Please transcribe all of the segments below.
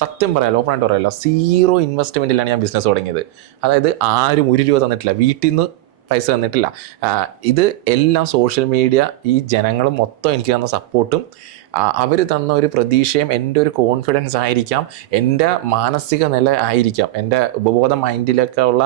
സത്യം പറയാമല്ലോ, ഓപ്പണായിട്ട് പറയാമല്ലോ, 0 ഇൻവെസ്റ്റ്മെൻറ്റിലാണ് ഞാൻ ബിസിനസ് തുടങ്ങിയത്. അതായത് ആരും 1 രൂപ തന്നിട്ടില്ല, വീട്ടിൽ നിന്ന് പൈസ തന്നിട്ടില്ല. ഇത് എല്ലാം സോഷ്യൽ മീഡിയ, ഈ ജനങ്ങൾ മൊത്തം എനിക്ക് തന്ന സപ്പോർട്ടും അവർ തന്ന ഒരു പ്രതീക്ഷയും എൻ്റെ ഒരു കോൺഫിഡൻസ് ആയിരിക്കാം, എൻ്റെ മാനസിക നില ആയിരിക്കാം, എൻ്റെ ഉപബോധ മൈൻഡിലൊക്കെ ഉള്ള,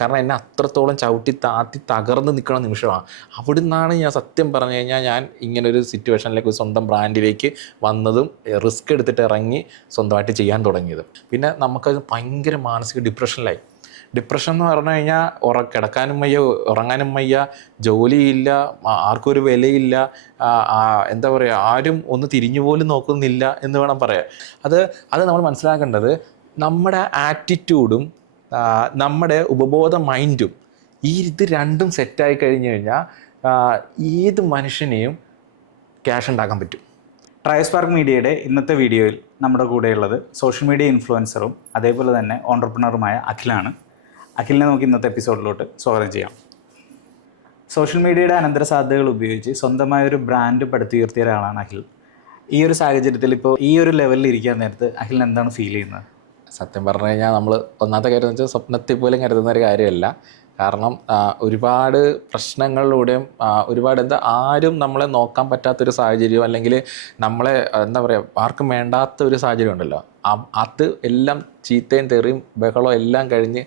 കാരണം എന്നെ അത്രത്തോളം ചവിട്ടി താത്തി തകർന്ന് നിൽക്കുന്ന നിമിഷമാണ്. അവിടെ നിന്നാണ് ഞാൻ സത്യം പറഞ്ഞു കഴിഞ്ഞാൽ ഞാൻ ഇങ്ങനൊരു സിറ്റുവേഷനിലേക്ക്, സ്വന്തം ബ്രാൻഡിലേക്ക് വന്നതും റിസ്ക് എടുത്തിട്ട് ഇറങ്ങി സ്വന്തമായിട്ട് ചെയ്യാൻ തുടങ്ങിയത്. പിന്നെ നമുക്കത് ഭയങ്കര മാനസിക ഡിപ്രഷൻ എന്ന് പറഞ്ഞു കഴിഞ്ഞാൽ കിടക്കാനും വയ്യ, ഉറങ്ങാനും വയ്യ, ജോലിയില്ല, ആർക്കും ഒരു വിലയില്ല, എന്താ പറയുക, ആരും ഒന്ന് തിരിഞ്ഞു പോലും നോക്കുന്നില്ല എന്ന് വേണം പറയാൻ. അത് നമ്മൾ മനസ്സിലാക്കേണ്ടത്, നമ്മുടെ ആറ്റിറ്റ്യൂഡും നമ്മുടെ ഉപബോധ മൈൻഡും ഇത് രണ്ടും സെറ്റായി കഴിഞ്ഞു കഴിഞ്ഞാൽ ഏത് മനുഷ്യനെയും ക്യാഷ് ഉണ്ടാക്കാൻ പറ്റും. ട്രയോസ്പാർക്ക് മീഡിയയുടെ ഇന്നത്തെ വീഡിയോയിൽ നമ്മുടെ കൂടെയുള്ളത് സോഷ്യൽ മീഡിയ ഇൻഫ്ലുവൻസറും അതേപോലെ തന്നെ ഓൺടർപ്രണറുമായ അഖിലാണ്. അഖിലിനെ നമുക്ക് ഇന്നത്തെ എപ്പിസോഡിലോട്ട് സ്വാഗതം ചെയ്യാം. സോഷ്യൽ മീഡിയയുടെ അനന്തര സാധ്യതകൾ ഉപയോഗിച്ച് സ്വന്തമായൊരു ബ്രാൻഡ് പടുത്തുയർത്തിയ ഒരാളാണ് അഖിൽ. ഈ ഒരു സാഹചര്യത്തിൽ ഇപ്പോൾ ഈ ഒരു ലെവലിൽ ഇരിക്കാൻ നേരത്ത് അഖിലിന് എന്താണ് ഫീൽ ചെയ്യുന്നത്? സത്യം പറഞ്ഞു കഴിഞ്ഞാൽ നമ്മൾ ഒന്നാമത്തെ കാര്യം എന്ന് വെച്ചാൽ സ്വപ്നത്തിൽ പോലും കരുതുന്ന ഒരു കാര്യമല്ല. കാരണം ഒരുപാട് പ്രശ്നങ്ങളിലൂടെയും ഒരുപാട് ആരും നമ്മളെ നോക്കാൻ പറ്റാത്തൊരു സാഹചര്യം, അല്ലെങ്കിൽ നമ്മളെ എന്താ പറയുക, ആർക്കും വേണ്ടാത്ത ഒരു സാഹചര്യം ഉണ്ടല്ലോ, അത് എല്ലാം ചീത്തയും തെറിയും ബഹളവും എല്ലാം കഴിഞ്ഞ്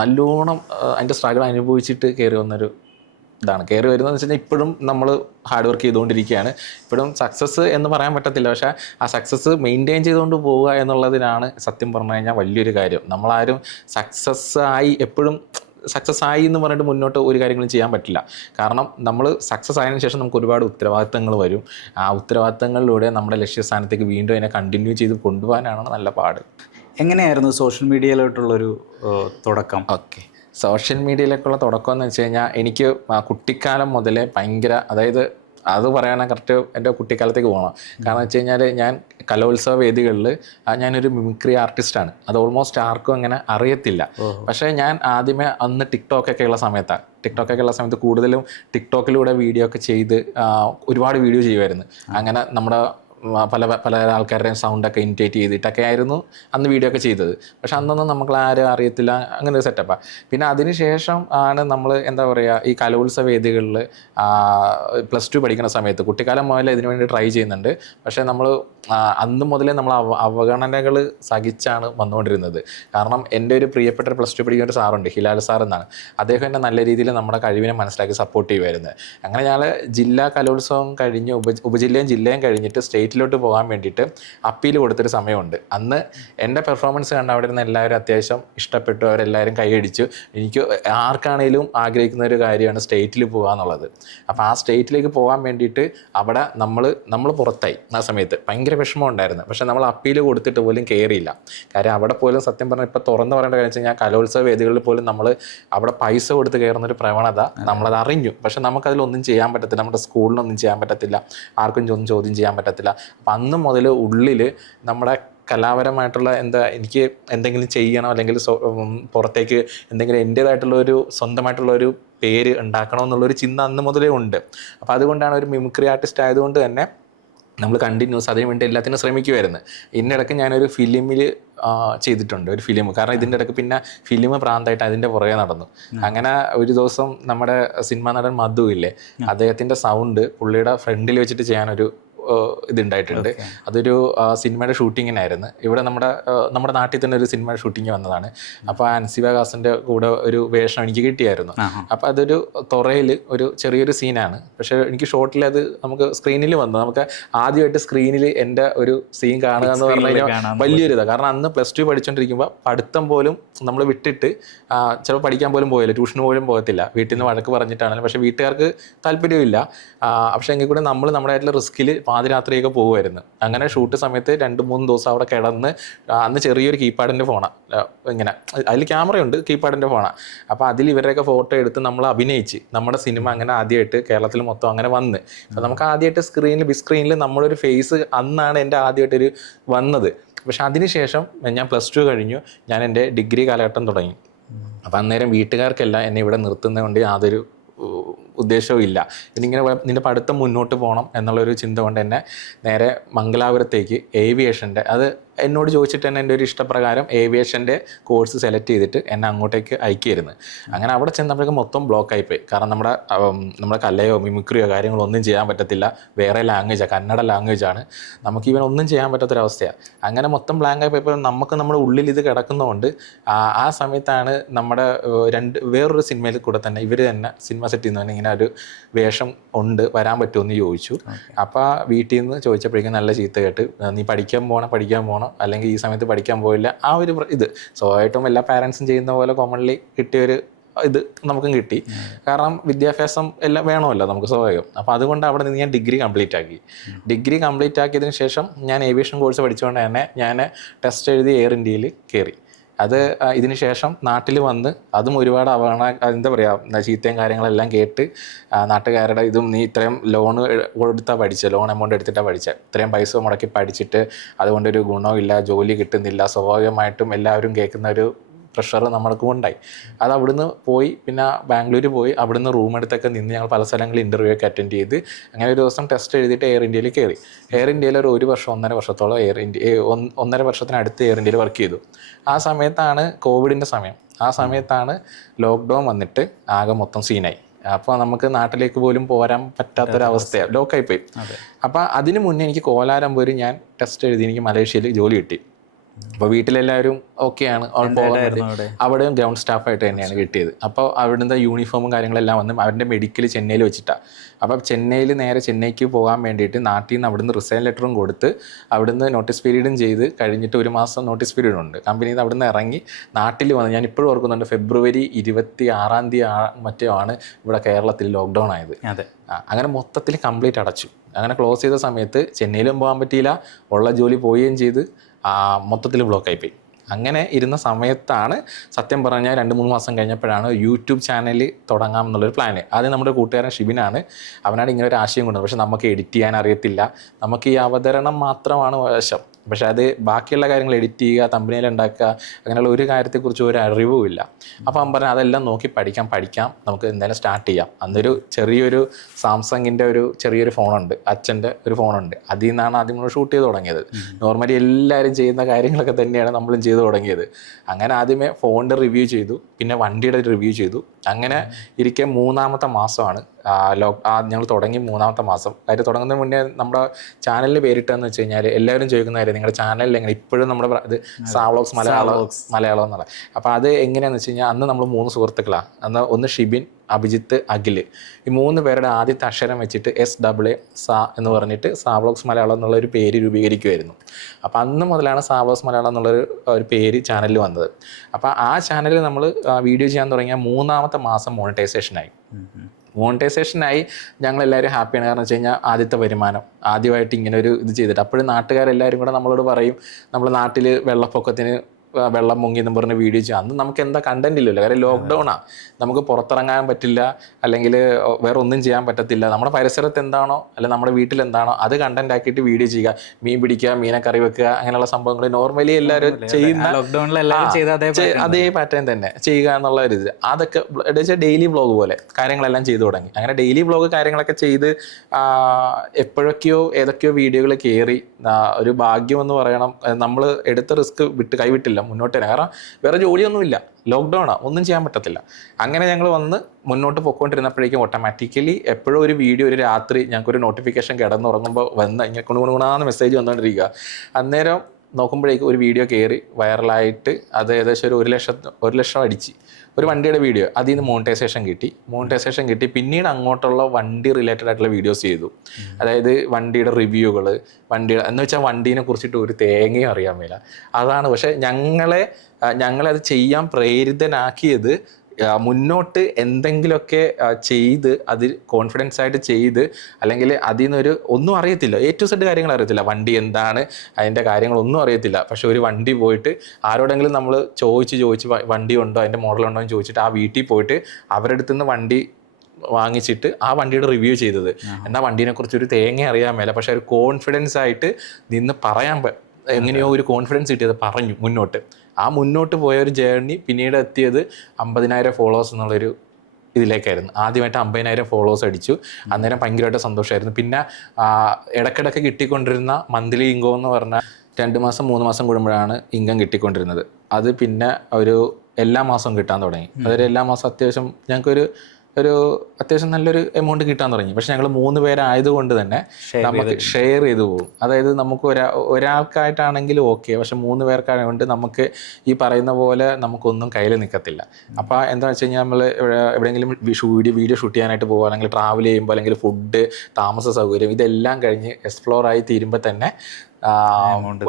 നല്ലോണം അതിൻ്റെ സ്ട്രഗിൾ അനുഭവിച്ചിട്ട് കയറി വന്നൊരു ഇതാണ്. കയറി വരുന്നതെന്ന് വെച്ച് കഴിഞ്ഞാൽ ഇപ്പോഴും നമ്മൾ ഹാർഡ് വർക്ക് ചെയ്തുകൊണ്ടിരിക്കുകയാണ്. ഇപ്പോഴും സക്സസ് എന്ന് പറയാൻ പറ്റത്തില്ല, പക്ഷേ ആ സക്സസ് മെയിൻറ്റെയിൻ ചെയ്തുകൊണ്ട് പോവുക എന്നുള്ളതിനാണ് സത്യം പറഞ്ഞു കഴിഞ്ഞാൽ വലിയൊരു കാര്യം. നമ്മളാരും എപ്പോഴും സക്സസ് ആയി എന്ന് പറഞ്ഞിട്ട് മുന്നോട്ട് ഒരു കാര്യങ്ങളും ചെയ്യാൻ പറ്റില്ല. കാരണം നമ്മൾ സക്സസ് ആയതിനു ശേഷം നമുക്ക് ഒരുപാട് ഉത്തരവാദിത്തങ്ങൾ വരും. ആ ഉത്തരവാദിത്തങ്ങളിലൂടെ നമ്മുടെ ലക്ഷ്യസ്ഥാനത്തേക്ക് വീണ്ടും അതിനെ കണ്ടിന്യൂ ചെയ്ത് കൊണ്ടുപോകാനാണ് നല്ല പാട്. എങ്ങനെയായിരുന്നു സോഷ്യൽ മീഡിയയിലോട്ടുള്ളൊരു തുടക്കം? ഓക്കെ, സോഷ്യൽ മീഡിയയിലേക്കുള്ള തുടക്കം എന്ന് വെച്ച് കഴിഞ്ഞാൽ എനിക്ക് കുട്ടിക്കാലം മുതലേ ഭയങ്കര, അതായത് അത് പറയാനാണ് കറക്റ്റ് എൻ്റെ കുട്ടിക്കാലത്തേക്ക് പോകണം. കാരണം വെച്ച് കഴിഞ്ഞാൽ ഞാൻ കലോത്സവ വേദികളിൽ ഞാനൊരു മിമിക്രി ആർട്ടിസ്റ്റാണ്. അത് ഓൾമോസ്റ്റ് ആർക്കും അങ്ങനെ അറിയത്തില്ല. പക്ഷേ ഞാൻ ആദ്യമേ അന്ന് ടിക്ടോക്കൊക്കെ ഉള്ള സമയത്ത് കൂടുതലും ടിക്ടോക്കിലൂടെ വീഡിയോ ഒക്കെ ചെയ്ത് ഒരുപാട് വീഡിയോ ചെയ്യുമായിരുന്നു. അങ്ങനെ നമ്മുടെ പല ആൾക്കാരുടെയും സൗണ്ടൊക്കെ ഇമിറ്റേറ്റ് ചെയ്തിട്ടൊക്കെ ആയിരുന്നു അന്ന് വീഡിയോ ഒക്കെ ചെയ്തത്. പക്ഷെ അന്നൊന്നും നമുക്ക് ആരും അറിയത്തില്ല, അങ്ങനെ ഒരു സെറ്റപ്പാണ്. പിന്നെ അതിന് ശേഷം ആണ് നമ്മൾ എന്താ പറയുക, ഈ കലോത്സവ വേദികളിൽ +2 പഠിക്കുന്ന സമയത്ത്, കുട്ടിക്കാലം മുതലേ ഇതിനു വേണ്ടി ട്രൈ ചെയ്യുന്നുണ്ട്. പക്ഷേ നമ്മൾ അന്ന് മുതലേ നമ്മൾ അവഗണനകൾ സഹിച്ചാണ് വന്നുകൊണ്ടിരുന്നത്. കാരണം എൻ്റെ ഒരു പ്രിയപ്പെട്ട +2 പഠിക്കുന്ന ഒരു സാറുണ്ട്, ഹിലാൽ സാർ എന്നാണ്. അദ്ദേഹം എന്നെ നല്ല രീതിയിൽ നമ്മുടെ കഴിവിനെ മനസ്സിലാക്കി സപ്പോർട്ട് ചെയ്യുമായിരുന്നു. അങ്ങനെ ഞങ്ങൾ ജില്ലാ കലോത്സവം കഴിഞ്ഞ് ഉപജില്ലയും ജില്ലയും കഴിഞ്ഞിട്ട് സ്റ്റേറ്റിലോട്ട് പോകാൻ വേണ്ടിയിട്ട് അപ്പീൽ കൊടുത്തൊരു സമയമുണ്ട്. അന്ന് എൻ്റെ പെർഫോമൻസ് കണ്ട് അവിടെ ഇരുന്ന് എല്ലാവരും അത്യാവശ്യം ഇഷ്ടപ്പെട്ടു, അവരെല്ലാവരും കൈയടിച്ചു. എനിക്ക് ആർക്കാണേലും ആഗ്രഹിക്കുന്ന ഒരു കാര്യമാണ് സ്റ്റേറ്റിൽ പോകുക എന്നുള്ളത്. അപ്പോൾ ആ സ്റ്റേറ്റിലേക്ക് പോകാൻ വേണ്ടിയിട്ട് അവിടെ നമ്മൾ പുറത്തായി. ആ സമയത്ത് ഭയങ്കര വിഷമം ഉണ്ടായിരുന്നു. പക്ഷേ നമ്മൾ അപ്പീൽ കൊടുത്തിട്ട് പോലും കയറിയില്ല. കാര്യം അവിടെ പോലും സത്യം പറഞ്ഞാൽ ഇപ്പോൾ തുറന്ന് പറയേണ്ട കാര്യം വെച്ച് കഴിഞ്ഞാൽ കലോത്സവ വേദികളിൽ പോലും നമ്മൾ അവിടെ പൈസ കൊടുത്ത് കയറുന്നൊരു പ്രവണത നമ്മളത് അറിഞ്ഞു. പക്ഷെ നമുക്കതിലൊന്നും ചെയ്യാൻ പറ്റത്തില്ല, നമ്മുടെ സ്കൂളിനൊന്നും ചെയ്യാൻ പറ്റത്തില്ല, ആർക്കും ഒന്നും ചോദ്യം ചെയ്യാൻ പറ്റത്തില്ല. അപ്പം അന്ന് മുതൽ ഉള്ളിൽ നമ്മുടെ കലാപരമായിട്ടുള്ള എനിക്ക് എന്തെങ്കിലും ചെയ്യണം, അല്ലെങ്കിൽ പുറത്തേക്ക് എന്തെങ്കിലും എൻ്റേതായിട്ടുള്ളൊരു സ്വന്തമായിട്ടുള്ളൊരു പേര് ഉണ്ടാക്കണമെന്നുള്ളൊരു ചിന്ത അന്ന് മുതലേ ഉണ്ട്. അപ്പോൾ അതുകൊണ്ടാണ് ഒരു മിമിക്രി ആർട്ടിസ്റ്റ് ആയതുകൊണ്ട് തന്നെ നമ്മൾ കണ്ടിന്യൂസ് അതിന് വേണ്ടി എല്ലാത്തിനും ശ്രമിക്കുമായിരുന്നു. ഇതിനിടയ്ക്ക് ഞാനൊരു ഫിലിമിൽ ചെയ്തിട്ടുണ്ട്, ഒരു ഫിലിം. കാരണം ഇതിൻ്റെ ഇടയ്ക്ക് പിന്നെ ഫിലിം പ്രാന്തായിട്ട് അതിൻ്റെ പുറകെ നടന്നു. അങ്ങനെ ഒരു ദിവസം നമ്മുടെ സിനിമാ നടൻ മധു ഇല്ലേ, അദ്ദേഹത്തിൻ്റെ സൗണ്ട് പുള്ളിയുടെ ഫ്രണ്ടിൽ വെച്ചിട്ട് ചെയ്യാനൊരു ഇതുണ്ടായിട്ടുണ്ട്. അതൊരു സിനിമയുടെ ഷൂട്ടിങ്ങിനായിരുന്നു. ഇവിടെ നമ്മുടെ നാട്ടിൽ തന്നെ ഒരു സിനിമയുടെ ഷൂട്ടിങ് വന്നതാണ്. അപ്പോൾ അൻസിബാസിൻ്റെ കൂടെ ഒരു വേഷം എനിക്ക് കിട്ടിയായിരുന്നു. അപ്പോൾ അതൊരു തുറയിൽ ഒരു ചെറിയൊരു സീനാണ്. പക്ഷേ എനിക്ക് ഷോട്ടിൽ അത് നമുക്ക് സ്ക്രീനിൽ വന്നു. നമുക്ക് ആദ്യമായിട്ട് സ്ക്രീനിൽ എൻ്റെ ഒരു സീൻ കാണുക എന്ന് പറഞ്ഞു കഴിഞ്ഞാൽ വലിയൊരു ഇതാണ്. കാരണം അന്ന് +2 പഠിച്ചുകൊണ്ടിരിക്കുമ്പോൾ പഠിത്തം പോലും നമ്മൾ വിട്ടിട്ട് ചിലപ്പോൾ പഠിക്കാൻ പോലും പോയില്ല, ട്യൂഷന് പോലും പോകത്തില്ല, വീട്ടിൽ നിന്ന് വഴക്ക് പറഞ്ഞിട്ടാണെങ്കിലും. പക്ഷേ വീട്ടുകാർക്ക് താല്പര്യമില്ല. പക്ഷേ എങ്കിൽ കൂടെ നമ്മൾ നമ്മുടേതായിട്ടുള്ള റിസ്കിൽ പാതിരാത്രിയൊക്കെ പോകുമായിരുന്നു. അങ്ങനെ ഷൂട്ട് സമയത്ത് 2-3 ദിവസം അവിടെ കിടന്ന്, അന്ന് ചെറിയൊരു കീപാഡിൻ്റെ ഫോണാണ്, ഇങ്ങനെ അതിൽ ക്യാമറയുണ്ട്, കീപാഡിൻ്റെ ഫോണാണ്. അപ്പോൾ അതിൽ ഇവരുടെയൊക്കെ ഫോട്ടോ എടുത്ത് നമ്മൾ അഭിനയിച്ച് നമ്മുടെ സിനിമ അങ്ങനെ ആദ്യമായിട്ട് കേരളത്തിൽ മൊത്തം അങ്ങനെ വന്ന്. അപ്പോൾ നമുക്ക് ആദ്യമായിട്ട് ബിഗ് സ്ക്രീനിൽ നമ്മളൊരു ഫേസ് അന്നാണ് എൻ്റെ ആദ്യമായിട്ടൊരു വന്നത്. പക്ഷെ അതിന് ശേഷം ഞാൻ +2 കഴിഞ്ഞു, ഞാൻ എൻ്റെ ഡിഗ്രി കാലഘട്ടം തുടങ്ങി. അപ്പം അന്നേരം വീട്ടുകാർക്കെല്ലാം എന്നെ ഇവിടെ നിർത്തുന്നത് കൊണ്ട് യാതൊരു ഉദ്ദേശവും ഇല്ല. ഇനിയിങ്ങനെ നിൻ്റെ പഠിത്തം മുന്നോട്ട് പോകണം എന്നുള്ളൊരു ചിന്ത കൊണ്ട് എന്നെ നേരെ മംഗലാപുരത്തേക്ക് ഏവിയേഷൻ്റെ, അത് എന്നോട് ചോദിച്ചിട്ട് തന്നെ എൻ്റെ ഒരു ഇഷ്ടപ്രകാരം ഏവിയേഷൻ്റെ കോഴ്സ് സെലക്ട് ചെയ്തിട്ട് എന്നെ അങ്ങോട്ടേക്ക് അയക്കുകയായിരുന്നു. അങ്ങനെ അവിടെ ചെന്നപ്പോഴേക്കും മൊത്തം ബ്ലോക്ക് ആയിപ്പോയി. കാരണം നമ്മുടെ കലയോ മിമിക്രിയോ കാര്യങ്ങളോ ഒന്നും ചെയ്യാൻ പറ്റത്തില്ല. വേറെ ലാംഗ്വേജാണ്, കന്നഡ ലാംഗ്വേജാണ്. നമുക്ക് ഇവനൊന്നും ചെയ്യാൻ പറ്റാത്തൊരവസ്ഥയാണ്. അങ്ങനെ മൊത്തം ബ്ലാങ്ക് ആയിപ്പോയപ്പോൾ നമ്മുടെ ഉള്ളിൽ ഇത് കിടക്കുന്നതുകൊണ്ട് ആ സമയത്താണ് നമ്മുടെ വേറൊരു സിനിമയിൽ കൂടെ തന്നെ ഇവർ തന്നെ സിനിമ സെറ്റ് ചെയ്യുന്നവന് ഇങ്ങനെ ഒരു വേഷം ഉണ്ട്, വരാൻ പറ്റുമെന്ന് ചോദിച്ചു. അപ്പോൾ വീട്ടിൽ നിന്ന് ചോദിച്ചപ്പോഴേക്കും നല്ല ചീത്ത കേട്ട്, നീ പഠിക്കാൻ പോകണം, അല്ലെങ്കിൽ ഈ സമയത്ത് പഠിക്കാൻ പോയില്ല. ആ ഒരു ഇത് സ്വാഭാവികമായിട്ടും എല്ലാ പാരൻസും ചെയ്യുന്ന പോലെ കോമൺലി കിട്ടിയൊരു ഇത് നമുക്കും കിട്ടി. കാരണം വിദ്യാഭ്യാസം എല്ലാം വേണമല്ലോ നമുക്ക് സ്വാഭാവികം. അപ്പോൾ അതുകൊണ്ട് അവിടെ നിന്ന് ഞാൻ ഡിഗ്രി കംപ്ലീറ്റ് ആക്കി. ഡിഗ്രി കംപ്ലീറ്റ് ആക്കിയതിന് ശേഷം ഞാൻ ഏവിയേഷൻ കോഴ്സ് പഠിച്ചുകൊണ്ട് തന്നെ ഞാൻ ടെസ്റ്റ് എഴുതി എയർ ഇന്ത്യയിൽ കയറി. അത് ഇതിന് ശേഷം നാട്ടിൽ വന്ന് അതും ഒരുപാട് എന്താ പറയുക ചീത്തയും കാര്യങ്ങളെല്ലാം കേട്ട് നാട്ടുകാരുടെ ഇതും നീ ഇത്രയും ലോൺ കൊടുത്താൽ പഠിച്ചത്, ലോൺ എമൗണ്ട് എടുത്തിട്ടാണ് പഠിച്ചത്, ഇത്രയും പൈസ മുടക്കി പഠിച്ചിട്ട് അതുകൊണ്ടൊരു ഗുണമില്ല, ജോലി കിട്ടുന്നില്ല, സ്വാഭാവികമായിട്ടും എല്ലാവരും കേൾക്കുന്ന ഒരു പ്രഷർ നമ്മൾക്കും ഉണ്ടായി. അത് അവിടുന്ന് പോയി പിന്നെ ബാംഗ്ലൂർ പോയി അവിടുന്ന് റൂം എടുത്തൊക്കെ നിന്ന് ഞങ്ങൾ പല സ്ഥലങ്ങളിൽ ഇൻ്റർവ്യൂ ഒക്കെ അറ്റൻഡ് ചെയ്ത് അങ്ങനെ ഒരു ദിവസം ടെസ്റ്റ് എഴുതിയിട്ട് എയർ ഇന്ത്യയിൽ കയറി. എയർ ഇന്ത്യയിൽ ഒരു വർഷം 1.5 വർഷത്തോളം 1.5 വർഷത്തിനടുത്ത് എയർ ഇന്ത്യയിൽ വർക്ക് ചെയ്തു. ആ സമയത്താണ് കോവിഡിൻ്റെ സമയം. ആ സമയത്താണ് ലോക്ക്ഡൗൺ വന്നിട്ട് ആകെ മൊത്തം സീനായി. അപ്പോൾ നമുക്ക് നാട്ടിലേക്ക് പോലും പോരാൻ പറ്റാത്തൊരവസ്ഥയാണ്, ലോക്കായിപ്പോയി. അപ്പോൾ അതിന് മുന്നേ എനിക്ക് കോലാലംപൂർ ഞാൻ ടെസ്റ്റ് എഴുതി എനിക്ക് മലേഷ്യയിൽ ജോലി കിട്ടി. അപ്പോൾ വീട്ടിലെല്ലാവരും ഓക്കെയാണ്, അവിടെയും ഗ്രൗണ്ട് സ്റ്റാഫായിട്ട് തന്നെയാണ് കിട്ടിയത്. അപ്പോൾ അവിടുന്ന് യൂണിഫോമും കാര്യങ്ങളെല്ലാം വന്ന് അവരുടെ മെഡിക്കൽ ചെന്നൈയിൽ വെച്ചിട്ടാണ്. അപ്പം ചെന്നൈക്ക് പോകാൻ വേണ്ടിയിട്ട് നാട്ടിൽ നിന്ന് അവിടുന്ന് റിസൈൻ ലെറ്ററും കൊടുത്ത് അവിടുന്ന് നോട്ടീസ് പീരീഡും ചെയ്ത് കഴിഞ്ഞിട്ട് 1 മാസം നോട്ടീസ് പീരീഡ് ഉണ്ട്. കമ്പനിയിൽ നിന്ന് അവിടുന്ന് ഇറങ്ങി നാട്ടിൽ വന്ന് ഞാൻ ഇപ്പോഴും ഓർക്കുന്നുണ്ട്, ഫെബ്രുവരി 26 മറ്റോ ആണ് ഇവിടെ കേരളത്തിൽ ലോക്ക്ഡൗൺ ആയത്. അങ്ങനെ മൊത്തത്തിൽ കംപ്ലീറ്റ് അടച്ചു. അങ്ങനെ ക്ലോസ് ചെയ്ത സമയത്ത് ചെന്നൈയിലും പോകാൻ പറ്റിയില്ല, ഉള്ള ജോലി പോവുകയും ചെയ്ത് മൊത്തത്തിൽ ബ്ലോക്കായിപ്പോയി. അങ്ങനെ ഇരുന്ന സമയത്താണ് സത്യം പറഞ്ഞാൽ 2-3 മാസം കഴിഞ്ഞപ്പോഴാണ് യൂട്യൂബ് ചാനൽ തുടങ്ങാം എന്നുള്ളൊരു പ്ലാന്. അത് നമ്മുടെ കൂട്ടുകാരൻ ഷിബിനാണ്. അവനാണ് ഇങ്ങനെ ഒരു ആശയം കൊണ്ടുവന്നത്. പക്ഷെ നമുക്ക് എഡിറ്റ് ചെയ്യാൻ അറിയത്തില്ല, നമുക്ക് ഈ അവതരണം മാത്രമാണ് വശം. പക്ഷേ അത് ബാക്കിയുള്ള കാര്യങ്ങൾ എഡിറ്റ് ചെയ്യുക, തമ്പനയിൽ ഉണ്ടാക്കുക, അങ്ങനെയുള്ള ഒരു കാര്യത്തെക്കുറിച്ച് ഒരു അറിവുമില്ല. അപ്പോൾ അവൻ പറഞ്ഞാൽ അതെല്ലാം നോക്കി പഠിക്കാം, നമുക്ക് എന്തായാലും സ്റ്റാർട്ട് ചെയ്യാം. അന്നൊരു ചെറിയൊരു സാംസങ്ങിൻ്റെ ചെറിയൊരു ഫോണുണ്ട്, അച്ഛൻ്റെ ഒരു ഫോണുണ്ട്. അതിൽ നിന്നാണ് ആദ്യം നമ്മൾ ഷൂട്ട് ചെയ്ത് തുടങ്ങിയത്. നോർമലി എല്ലാവരും ചെയ്യുന്ന കാര്യങ്ങളൊക്കെ തന്നെയാണ് നമ്മളും ചെയ്ത് തുടങ്ങിയത്. അങ്ങനെ ആദ്യമേ ഫോണിൻ്റെ റിവ്യൂ ചെയ്തു, പിന്നെ വണ്ടിയുടെ റിവ്യൂ ചെയ്തു. അങ്ങനെ ഇരിക്കെ 3-ാമത്തെ മാസമാണ് ഞങ്ങൾ തുടങ്ങി. 3-ാമത്തെ മാസം കാര്യം തുടങ്ങുന്നതിന് മുന്നേ നമ്മുടെ ചാനലിന് പേരിട്ടെന്ന് വെച്ച് കഴിഞ്ഞാൽ എല്ലാവരും ചോദിക്കുന്ന കാര്യം നിങ്ങളുടെ ചാനലിൽ എങ്ങനെ ഇപ്പോഴും നമ്മുടെ ഇത് സാവ്ലോഗ്സ് മലയാളം എന്നുള്ള. അപ്പോൾ അത് എങ്ങനെയാണെന്ന് വെച്ച് കഴിഞ്ഞാൽ അന്ന് നമ്മൾ 3 സുഹൃത്തുക്കളാണ്. അന്ന് ഒന്ന് ഷിബിൻ, അഭിജിത്ത്, അഖിൽ, ഈ 3 പേരുടെ ആദ്യത്തെ അക്ഷരം വെച്ചിട്ട് SAA സാ എന്ന് പറഞ്ഞിട്ട് സാവ്ലോഗ്സ് മലയാളം എന്നുള്ളൊരു പേര് രൂപീകരിക്കുമായിരുന്നു. അപ്പോൾ അന്ന് മുതലാണ് സാവ്ലോഗ്സ് മലയാളം എന്നുള്ളൊരു പേര് ചാനലിൽ വന്നത്. അപ്പോൾ ആ ചാനലിൽ നമ്മൾ വീഡിയോ ചെയ്യാൻ തുടങ്ങിയ 3-ാമത്തെ മാസം മോണിറ്റൈസേഷനായി ഞങ്ങളെല്ലാവരും ഹാപ്പിയാണ്. കാരണം വെച്ച് കഴിഞ്ഞാൽ ആദ്യത്തെ വരുമാനം, ആദ്യമായിട്ട് ഇങ്ങനെ ഒരു ഇത് ചെയ്തിട്ട്. അപ്പോഴും നാട്ടുകാരെല്ലാവരും കൂടെ നമ്മളോട് പറയും, നമ്മൾ നാട്ടിൽ വെള്ളപ്പൊക്കത്തിന് വെള്ളം മുങ്ങി എന്ന് പറഞ്ഞ് വീഡിയോ ചെയ്യാം. അന്ന് നമുക്ക് എന്താ കണ്ടന്റ് ഇല്ലല്ലോ, കാര്യം ലോക്ക്ഡൗണാണ്, നമുക്ക് പുറത്തിറങ്ങാൻ പറ്റില്ല, അല്ലെങ്കിൽ വേറെ ഒന്നും ചെയ്യാൻ പറ്റത്തില്ല. നമ്മുടെ പരിസരത്ത് എന്താണോ അല്ലെങ്കിൽ നമ്മുടെ വീട്ടിൽ എന്താണോ അത് കണ്ടന്റ് ആക്കിയിട്ട് വീഡിയോ ചെയ്യുക, മീൻ പിടിക്കുക, മീനെ കറി വെക്കുക, അങ്ങനെയുള്ള സംഭവങ്ങൾ നോർമലി എല്ലാവരും ചെയ്യുന്ന അതേ പാറ്റേൺ തന്നെ ചെയ്യുക എന്നുള്ള ഒരു ഇത്. അതൊക്കെ ഡെയിലി വ്ളോഗ് പോലെ കാര്യങ്ങളെല്ലാം ചെയ്തു തുടങ്ങി. അങ്ങനെ ഡെയിലി വ്ളോഗ് കാര്യങ്ങളൊക്കെ ചെയ്ത് എപ്പോഴൊക്കെയോ ഏതൊക്കെയോ വീഡിയോകൾ കയറി. ഒരു ഭാഗ്യം എന്ന് പറയണം, നമ്മൾ എടുത്ത റിസ്ക് കൈവിട്ടില്ല, മുന്നോട്ട് തന്നെ. കാരണം വേറെ ജോലിയൊന്നുമില്ല, ലോക്ക്ഡൗണാണ്, ഒന്നും ചെയ്യാൻ പറ്റത്തില്ല. അങ്ങനെ ഞങ്ങൾ വന്ന് മുന്നോട്ട് പോയിക്കൊണ്ടിരുന്നപ്പോഴേക്കും ഓട്ടോമാറ്റിക്കലി എപ്പോഴും ഒരു വീഡിയോ ഒരു രാത്രി ഞങ്ങൾക്കൊരു നോട്ടിഫിക്കേഷൻ കിടന്നുറങ്ങുമ്പോൾ ഇങ്ങനെ കൊണ്ടുകൊണ്ടുകൊണ്ടാന്ന് മെസ്സേജ് വന്നുകൊണ്ടിരിക്കുക. അന്നേരം നോക്കുമ്പോഴേക്കും ഒരു വീഡിയോ കയറി വൈറലായിട്ട് അത് ഏകദേശം ഒരു 1 ലക്ഷം അടിച്ച് ഒരു വണ്ടിയുടെ വീഡിയോ. അതിൽ നിന്ന് മോണിറ്റൈസേഷൻ കിട്ടി. പിന്നീട് അങ്ങോട്ടുള്ള വണ്ടി റിലേറ്റഡ് ആയിട്ടുള്ള വീഡിയോസ് ചെയ്തു. അതായത് വണ്ടിയുടെ റിവ്യൂകൾ, എന്ന് വെച്ചാൽ വണ്ടീനെ കുറിച്ചിട്ട് ഒരു തേങ്ങയും അറിയാൻ മേല. അതാണ് പക്ഷേ ഞങ്ങളെ അത് ചെയ്യാൻ പ്രേരിതനാക്കിയത് മുന്നോട്ട് എന്തെങ്കിലുമൊക്കെ ചെയ്ത് അതിൽ കോൺഫിഡൻസ് ആയിട്ട് ചെയ്ത്, അല്ലെങ്കിൽ അതിൽ നിന്നൊരു ഒന്നും അറിയത്തില്ല, A to Z കാര്യങ്ങൾ അറിയത്തില്ല, വണ്ടി എന്താണ് അതിൻ്റെ കാര്യങ്ങളൊന്നും അറിയത്തില്ല. പക്ഷെ ഒരു വണ്ടി പോയിട്ട് ആരോടെങ്കിലും നമ്മൾ ചോദിച്ച് വണ്ടി ഉണ്ടോ, അതിൻ്റെ മോഡലുണ്ടോ എന്ന് ചോദിച്ചിട്ട് ആ വീട്ടിൽ പോയിട്ട് അവരുടെ അടുത്ത് നിന്ന് വണ്ടി വാങ്ങിച്ചിട്ട് ആ വണ്ടിയുടെ റിവ്യൂ ചെയ്തത്. എന്നാൽ വണ്ടീനെ കുറിച്ച് ഒരു തേങ്ങ അറിയാൻ മേല, പക്ഷെ ഒരു കോൺഫിഡൻസ് ആയിട്ട് നിന്ന് പറയാൻ എങ്ങനെയോ ഒരു കോൺഫിഡൻസ് കിട്ടിയത് പറഞ്ഞു മുന്നോട്ട് പോയ ഒരു ജേർണി. പിന്നീട് എത്തിയത് 50,000 ഫോളോവേഴ്സ് എന്നുള്ളൊരു ഇതിലേക്കായിരുന്നു. ആദ്യമായിട്ട് 50,000 ഫോളോവേഴ്സ് അടിച്ചു. അന്നേരം ഭയങ്കരമായിട്ട് സന്തോഷമായിരുന്നു. പിന്നെ ഇടയ്ക്കിടയ്ക്ക് കിട്ടിക്കൊണ്ടിരുന്ന മന്ത്ലി ഇൻകം എന്ന് പറഞ്ഞാൽ 2 മാസം 3 മാസം കൂടുമ്പോഴാണ് ഇൻകം കിട്ടിക്കൊണ്ടിരുന്നത്. അത് പിന്നെ ഒരു എല്ലാ മാസവും കിട്ടാൻ തുടങ്ങി. അതൊരു എല്ലാ മാസം അത്യാവശ്യം ഞങ്ങൾക്കൊരു അത്യാവശ്യം നല്ലൊരു എമൗണ്ട് കിട്ടാൻ തുടങ്ങി. പക്ഷെ ഞങ്ങൾ 3 പേരായതുകൊണ്ട് തന്നെ നമുക്ക് ഷെയർ ചെയ്ത് പോകും. അതായത് നമുക്ക് ഒരാൾക്കായിട്ടാണെങ്കിലും ഓക്കെ, പക്ഷെ 3 പേർക്കായതുകൊണ്ട് നമുക്ക് ഈ പറയുന്ന പോലെ നമുക്കൊന്നും കയ്യിൽ നിൽക്കത്തില്ല. അപ്പോൾ എന്താണെന്ന് വെച്ച് കഴിഞ്ഞാൽ നമ്മൾ എവിടെയെങ്കിലും വീഡിയോ ഷൂട്ട് ചെയ്യാനായിട്ട് പോകുക, അല്ലെങ്കിൽ ട്രാവൽ ചെയ്യുമ്പോൾ, അല്ലെങ്കിൽ ഫുഡ്, താമസ സൗകര്യം, ഇതെല്ലാം കഴിഞ്ഞ് എക്സ്പ്ലോർ ആയി തീരുമ്പോൾ തന്നെ